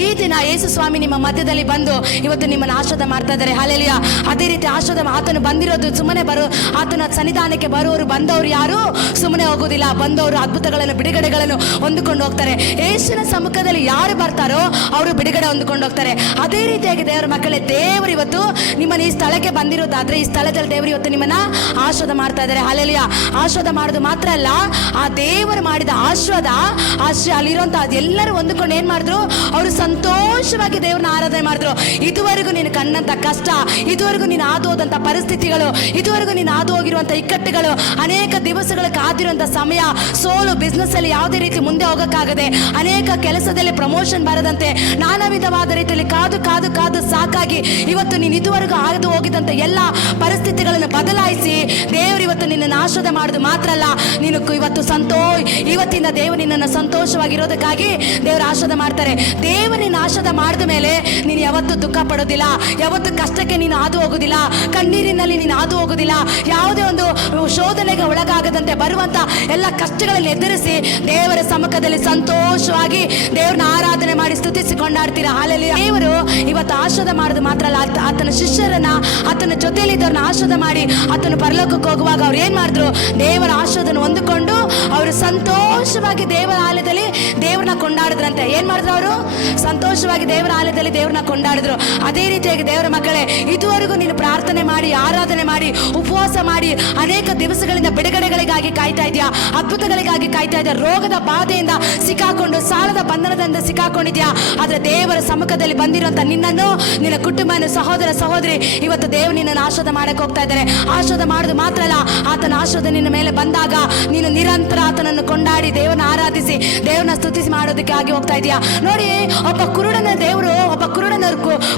ಈ ದಿನ ಯೇಸು ಸ್ವಾಮಿ ನಿಮ್ಮ ಮಧ್ಯದಲ್ಲಿ ಬಂದು ಇವತ್ತು ನಿಮ್ಮನ್ನು ಆಶ್ರದ ಮಾಡ್ತಾ ಇದ್ದಾರೆ. ಹಾಲೆಲಿಯ ಅದೇ ರೀತಿ ಆಶ್ರದ ಆತನು ಬಂದಿರೋದು ಸುಮ್ಮನೆ ಬರೋ ಆತನ ಸನ್ನಿಧಾನಕ್ಕೆ ಬರುವವರು ಬಂದವರು ಯಾರು ಸುಮ್ಮನೆ ಹೋಗೋದಿಲ್ಲ ಬಂದವರು ಅದ್ಭುತಗಳನ್ನು, ಬಿಡುಗಡೆಗಳನ್ನು ಹೊಂದಿಕೊಂಡು ಹೋಗ್ತಾರೆ. ಯೇಸುವಿನ ಸಮ್ಮುಖದಲ್ಲಿ ಯಾರು ಬರ್ತಾರೋ ಅವರು ಬಿಡುಗಡೆ ಹೊಂದಿಕೊಂಡು ಹೋಗ್ತಾರೆ. ಅದೇ ರೀತಿಯಾಗಿ ದೇವರ ಮಕ್ಕಳೇ, ದೇವರು ಇವತ್ತು ನಿಮ್ಮನ್ನು ಈ ಸ್ಥಳಕ್ಕೆ ಬಂದಿರೋದಾದ್ರೆ, ಈ ಸ್ಥಳದಲ್ಲಿ ದೇವರು ಇವತ್ತು ನಿಮ್ಮನ್ನ ಆಶ್ರದ ಮಾಡ್ತಾ ಇದ್ದಾರೆ. ಹಾಲೆಲಿಯ ಆಶ್ರದ ಮಾಡೋದು ಮಾತ್ರ ಅಲ್ಲ, ಆ ದೇವರು ಮಾಡಿದ ಆಶ್ರದ ಆಶ್ರ ಅಲ್ಲಿರುವಂತಹ ಎಲ್ಲರೂ ಹೊಂದಿಕೊಂಡು ಏನ್ ಮಾಡಿದ್ರು? ಅವರು ಸಂತೋಷವಾಗಿ ದೇವ್ರನ್ನ ಆರಾಧನೆ ಮಾಡಿದ್ರು. ಇದುವರೆಗೂ ನೀನು ಕಂಡಂತ ಕಷ್ಟ, ಇದುವರೆಗೂ ನೀನು ಹಾದು ಹೋದಂತ ಪರಿಸ್ಥಿತಿಗಳು, ಇದುವರೆಗೂ ನೀನು ಹಾದು ಹೋಗಿರುವಂತ ಇಕ್ಕಟ್ಟುಗಳು, ಅನೇಕ ದಿವಸಗಳ ಕಾದಿರುವಂತ ಸಮಯ, ಸೋಲು ಬಿಸ್ನೆಸ್ ಅಲ್ಲಿ ಯಾವುದೇ ರೀತಿ ಮುಂದೆ ಹೋಗಕ್ಕಾಗದೆ, ಅನೇಕ ಕೆಲಸದಲ್ಲಿ ಪ್ರಮೋಷನ್ ಬರದಂತೆ ನಾನಾ ವಿಧವಾದ ರೀತಿಯಲ್ಲಿ ಕಾದು ಕಾದು ಕಾದು ಸಾಕಾಗಿ ಇವತ್ತು ನೀನು ಇದುವರೆಗೂ ಹಾದು ಹೋಗಿದಂತ ಎಲ್ಲ ಪರಿಸ್ಥಿತಿಗಳನ್ನು ಬದಲಾಯಿಸಿ ದೇವರು ಇವತ್ತು ನಿನ್ನನ್ನು ಆಶ್ರದ ಮಾಡುದು ಮಾತ್ರ ಅಲ್ಲ, ನೀನು ಇವತ್ತು ಸಂತೋ, ಇವತ್ತಿಂದ ದೇವರು ನಿನ್ನನ್ನು ಸಂತೋಷವಾಗಿರೋದಕ್ಕಾಗಿ ದೇವರು ಆಶ್ರದ ಮಾಡ್ತಾರೆ. ದೇವರು ನಿನ್ನ ಆಶ್ರದ ಮಾಡಿದ ಮೇಲೆ ನೀನು ಯಾವತ್ತೂ ದುಃಖ ಪಡೋದಿಲ್ಲ, ಯಾವತ್ತು ಕಷ್ಟಕ್ಕೆ ನೀನು ಹಾದು ಹೋಗೋದಿಲ್ಲ, ಕಣ್ಣೀರಿನಲ್ಲಿ ನೀನು ಹಾದು ಹೋಗೋದಿಲ್ಲ, ಯಾವುದೇ ಒಂದು ಶೋಧನೆಗೆ ಒಳಗಾಗದಂತೆ ಬರುವಂತ ಎಲ್ಲ ಕಷ್ಟಗಳಲ್ಲಿ ಎದುರಿಸಿ ದೇವರ ಸಮ್ಮುಖದಲ್ಲಿ ಸಂತೋಷವಾಗಿ ದೇವ್ರನ್ನ ಆರಾಧನೆ ಮಾಡಿ ಸ್ತುತಿಸಿ ಕೊಂಡಾಡ್ತೀರಾ? ಹಾಲಲ್ಲಿ ದೇವರು ಇವತ್ತು ಆಶ್ರದ ಮಾಡೋದು ಮಾತ್ರ ಅಲ್ಲ, ಆತ- ಆತನ ಶಿಷ್ಯರನ್ನ, ಆತನ ಜೊತೆಯಲ್ಲಿ ಇದ್ದವ್ರನ್ನ ಆಶ್ರದ ಮಾಡಿ ಆತನ ಪರಲೋಕಕ್ಕೆ ಹೋಗುವಾಗ ಅವ್ರು ಏನ್ ಮಾಡಿದ್ರು? ದೇವರ ಆಶ್ರದನ್ನು ಹೊಂದಿಕೊಂಡು ಅವರು ಸಂತೋಷವಾಗಿ ದೇವರ ಆಲಯದಲ್ಲಿ ದೇವರನ್ನ ಕೊಂಡಾಡಿದ್ರಂತೆ. ಏನ್ ಮಾಡಿದ್ರು ಅವರು? ಸಂತೋಷವಾಗಿ ದೇವರ ಆಲಯದಲ್ಲಿ ದೇವರನ್ನ ಕೊಂಡಾಡಿದ್ರು. ಅದೇ ರೀತಿಯಾಗಿ ದೇವರ ಮಕ್ಕಳೇ, ಇದುವರೆಗೂ ನೀನು ಪ್ರಾರ್ಥನೆ ಮಾಡಿ, ಆರಾಧನೆ ಮಾಡಿ, ಉಪವಾಸ ಮಾಡಿ, ಅನೇಕ ದಿವಸಗಳಿಂದ ಬಿಡುಗಡೆಗಳಿಗಾಗಿ ಕಾಯ್ತಾ ಇದೆಯಾ? ಅದ್ಭುತಗಳಿಗಾಗಿ ಕಾಯ್ತಾ ಇದೆಯಾ? ರೋಗದ ಬಾಧೆಯಿಂದ ಸಿಕ್ಕಾಕೊಂಡು, ಸಾಲದ ಬಂಧನದಿಂದ ಸಿಕ್ಕಾಕೊಂಡಿದ್ಯಾ? ಆದ್ರೆ ದೇವರ ಸಮ್ಮುಖದಲ್ಲಿ ಬಂದಿರುವಂತ ನಿನ್ನನ್ನು, ನಿನ್ನ ಕುಟುಂಬನ ಸಹೋದರ ಸಹೋದರಿ, ಇವತ್ತು ದೇವ್ ನಿನ್ನನ್ನು ಆಶ್ರದ ಮಾಡಕ್ಕೆ ಹೋಗ್ತಾ ಇದ್ದಾರೆ. ಆಶ್ರದ ಮಾಡೋದು ಮಾತ್ರ ಅಲ್ಲ, ಆತನ ಆಶ್ರದ ನಿನ್ನ ಮೇಲೆ ಬಂದಾಗ ನೀನು ನಿರಂತರ ಆತನನ್ನು ಕೊಂಡಾಡಿ ದೇವರನ್ನ ಆರಾಧಿಸಿ ದೇವನ ಸ್ತುತಿಸಿ ಮಾಡೋದಕ್ಕೆ ಆಗಿ ಹೋಗ್ತಾ ಇದೆಯಾ? ನೋಡಿ ಒಬ್ಬ ಕುರುಡನ ದೇವರು, ಒಬ್ಬ ಕುರುಡನ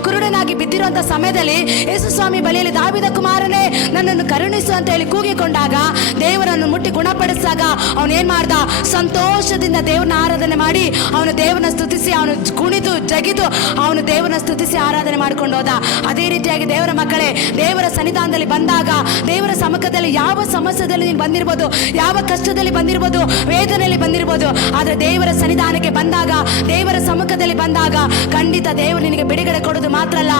ಕುರುಡನಾಗಿ ಬಿದ್ದಿರುವಂತ ಸಮಯದಲ್ಲಿ ಯೇಸು ಸ್ವಾಮಿ ಬಳಿಯಲ್ಲಿ ದಾವಿದ ಕುಮಾರನೇ, ನನ್ನನ್ನು ಕರುಣಿಸು ಅಂತ ಹೇಳಿ ಕೂಗಿಕೊಂಡಾಗ ದೇವರನ್ನು ಮುಟ್ಟಿ ಗುಣಪಡಿಸಿದಾಗ ಅವನು ಏನ್ ಮಾಡ್ದ? ಸಂತೋಷದಿಂದ ದೇವರನ್ನ ಆರಾಧನೆ ಮಾಡಿ, ಅವನು ದೇವರನ್ನ ಸ್ತುತಿಸಿ, ಅವನು ಕುಣಿದು, ಜಗಿದು, ಅವನು ದೇವರನ್ನ ಸ್ತುತಿಸಿ ಆರಾಧನೆ ಮಾಡ್ಕೊಂಡು ಹೋದ. ಅದೇ ರೀತಿಯಾಗಿ ದೇವರ ಮಕ್ಕಳೇ, ದೇವರ ಸನ್ನಿಧಾನದಲ್ಲಿ ಬಂದಾಗ, ದೇವರ ಸಮಕದಲ್ಲಿ ಯಾವ ಸಮಸ್ಯೆದಲ್ಲಿ ನೀನು ಬಂದಿರ್ಬೋದು, ಯಾವ ಕಷ್ಟದಲ್ಲಿ ಬಂದಿರ್ಬೋದು, ವೇದನೆಯಲ್ಲಿ ಬಂದಿರ್ಬೋದು, ಆದ್ರೆ ದೇವರ ಸನ್ನಿಧಾನಕ್ಕೆ ಬಂದಾಗ ದೇವರ ಸಮ್ಮುಖದಲ್ಲಿ ಬಂದಾಗ ಖಂಡಿತ ದೇವರು ನಿನಗೆ ಬಿಡುಗಡೆ ಕೊಡೋದು ಮಾತ್ರ ಅಲ್ಲ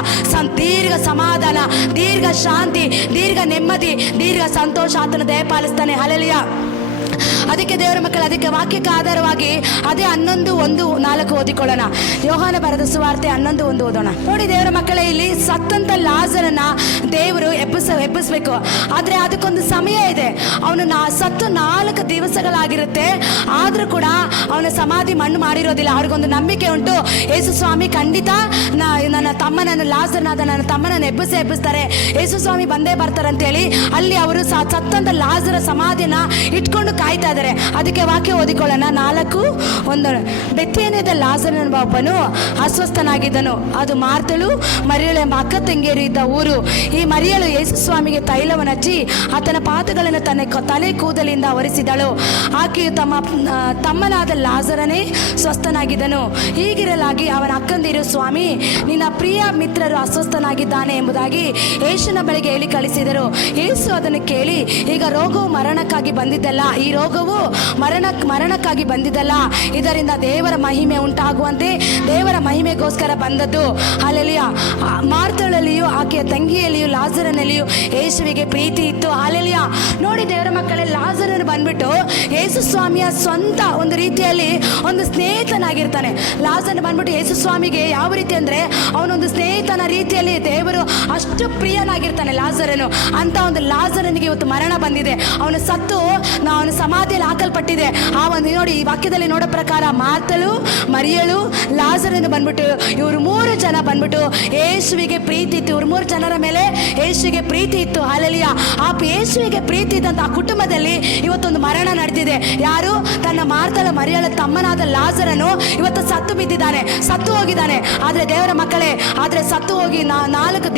ದೀರ್ಘ ಸಮಾಧಾನ, ದೀರ್ಘ ಶಾಂತಿ, ದೀರ್ಘ ನೆಮ್ಮದಿ, ದೀರ್ಘ ಸಂತೋಷ ಆತನ ದಯಪಾಲಿಸ್ತಾನೆ. ಅಲೆಲಿಯ ಅದಕ್ಕೆ ದೇವರ ಮಕ್ಕಳು, ಅದಕ್ಕೆ ವಾಕ್ಯಕ್ಕೆ ಆಧಾರವಾಗಿ ಅದೇ ಹನ್ನೊಂದು, ಒಂದು, ನಾಲ್ಕು ಓದಿಕೊಳ್ಳೋಣ. ಯೋಹಾನ ಬರೆದ ಸುವಾರ್ತೆ ಹನ್ನೊಂದು, ಒಂದು ಓದೋಣ. ನೋಡಿ ದೇವರ ಮಕ್ಕಳೇ, ಇಲ್ಲಿ ಸತ್ತಂತ ಲಾಜರನ್ನ ದೇವರು ಎಬ್ಬಿಸ, ಎಬ್ಬಿಸ್ಬೇಕು. ಆದ್ರೆ ಅದಕ್ಕೊಂದು ಸಮಯ ಇದೆ. ಅವನು ನಾ, ಸತ್ತು ನಾಲ್ಕು ದಿವಸಗಳಾಗಿರುತ್ತೆ. ಆದರೂ ಕೂಡ ಅವನ ಸಮಾಧಿ ಮಣ್ಣು ಮಾಡಿರೋದಿಲ್ಲ. ಅವ್ರಿಗೊಂದು ನಂಬಿಕೆ ಉಂಟು. ಯೇಸು ಸ್ವಾಮಿ ಖಂಡಿತ ನನ್ನ ತಮ್ಮನನ್ನು, ಲಾಜರ್ನಾದ ನನ್ನ ತಮ್ಮನನ್ನು ಎಬ್ಬಿಸಿ, ಎಬ್ಬಿಸ್ತಾರೆ. ಯೇಸು ಸ್ವಾಮಿ ಬಂದೇ ಬರ್ತಾರೆ ಅಂತೇಳಿ ಅಲ್ಲಿ ಅವರು ಸತ್ತಂತ ಲಾಜರ ಸಮಾಧಿನ ಇಟ್ಕೊಂಡು ಕಾಯ್ತಾ ಇದ್ದಾರೆ ಅದಕ್ಕೆ ವಾಕ್ಯ ಓದಿಕೊಳ್ಳೋಣ. ನಾಲ್ಕು, ಒಂದು ಬೆತ್ತೇನೆದ ಎಂಬ ಒಬ್ಬನು ಅಸ್ವಸ್ಥನಾಗಿದ್ದನು. ಅದು ಮಾರ್ತಳು, ಮರಿಯಳು ಎಂಬ ಅಕ್ಕ ತಂಗಿಯರು ಇದ್ದ ಊರು. ಈ ಮರಿಯಳು ಯೇಸು ಸ್ವಾಮಿಗೆ ತೈಲವನ್ನು ಹಚ್ಚಿ ಆತನ ಪಾದಗಳನ್ನು ತನ್ನ ತಲೆ ಕೂದಲಿಂದ ಒರೆಸಿದಳು ಆಕೆಯು ತಮ್ಮ ತಮ್ಮನಾದ ಲಾಸರನೇ ಸ್ವಸ್ಥನಾಗಿದ್ದನು. ಹೀಗಿರಲಾಗಿ ಅವನ ಅಕ್ಕಂದಿರು, ಸ್ವಾಮಿ, ನಿನ್ನ ಪ್ರಿಯ ಮಿತ್ರರು ಅಸ್ವಸ್ಥನಾಗಿದ್ದಾನೆ ಎಂಬುದಾಗಿ ಯೇಸುನ ಬಳಿಗೆ ಹೇಳಿ ಕಳಿಸಿದರು. ಯೇಸು ಅದನ್ನು ಕೇಳಿ, ಈಗ ರೋಗವು ಮರಣಕ್ಕಾಗಿ ಬಂದಿದ್ದಲ್ಲ. ಈ ರೋಗವು ಮರಣ ಮರಣಕ್ಕಾಗಿ ಬಂದಿದ್ದಲ್ಲ. ಇದರಿಂದ ದೇವರ ಮಹಿಮೆ ಉಂಟಾಗುವಂತೆ ದೇವರ ಮಹಿಮೆಗೋಸ್ಕರ ಬಂದದ್ದು. ಅಲ್ಲೆಲಿಯ ಮಾರ್ತಳಲ್ಲಿಯೂ ಆಕೆಯ ತಂಗಿಯಲ್ಲಿಯೂ ಲಾಜರನಲ್ಲಿಯೂ ಯೇಸುವಿಗೆ ಪ್ರೀತಿ ಇತ್ತು. ಅಲ್ಲೆಲಿಯ ನೋಡಿ ದೇವರ ಮಕ್ಕಳೇ ಲಾಜರನ್ನು ಬಂದ್ಬಿಟ್ಟು ಯೇಸು ಸ್ವಾಮಿಯ ಸ್ವಂತ ಒಂದು ರೀತಿಯಲ್ಲಿ ಒಂದು ಸ್ನೇಹಿತನಾಗಿರ್ತಾನೆ. ಲಾಜರನ್ನು ಬಂದ್ಬಿಟ್ಟು ಯೇಸು ಸ್ವಾಮಿಗೆ ಯಾವ ರೀತಿ ಅಂದರೆ ಅವನು ಅವನೊಂದು ಸ್ನೇಹಿತನ ರೀತಿಯಲ್ಲಿ ದೇವರು ಅಷ್ಟು ಪ್ರಿಯನಾಗಿರ್ತಾನೆ ಲಾಜರನು. ಅಂತ ಒಂದು ಲಾಜರನಿಗೆ ಇವತ್ತು ಮರಣ ಬಂದಿದೆ. ಅವನು ಸತ್ತು ನಾವು ಅವನ ಸಮಾಧಿಯಲ್ಲಿ ಹಾಕಲ್ಪಟ್ಟಿದೆ ಆ ಒಂದು ನೋಡಿ, ಈ ವಾಕ್ಯದಲ್ಲಿ ನೋಡೋ ಪ್ರಕಾರ ಮಾತಲು ಮರಿಯಳು ಲಾಸರಿಂದ ಬಂದ್ಬಿಟ್ಟು ಇವರು ಮೂರು ಜನ ಬಂದ್ಬಿಟ್ಟು ಯೇಸುವಿಗೆ ಪ್ರೀತಿ ಇತ್ತು. ಇವ್ರ ಮೂರು ಜನರ ಮೇಲೆ ಯೇಸುವಿಗೆ ಪ್ರೀತಿ ಇತ್ತು. ಅಲಲಿಯ ಆ ಯೇಸುವಿಗೆ ಪ್ರೀತಿ ಇದ್ದಂಥ ಆ ಕುಟುಂಬದಲ್ಲಿ ಇವತ್ತೊಂದು ಮರಣ ನಡೆದಿದೆ. ಯಾರು? ತನ್ನ ಮಾರ್ತಲ ಮರಿಯಳ ತಮ್ಮನಾದ ಲಾಸರನು ಇವತ್ತು ಸತ್ತು ಬಿದ್ದಿದ್ದಾನೆ. ಸತ್ತು ಹೋಗಿದ್ದಾನೆ. ಆದ್ರೆ ದೇವರ ಮಕ್ಕಳೇ, ಆದ್ರೆ ಸತ್ತು ಹೋಗಿ ನಾಲ್ಕು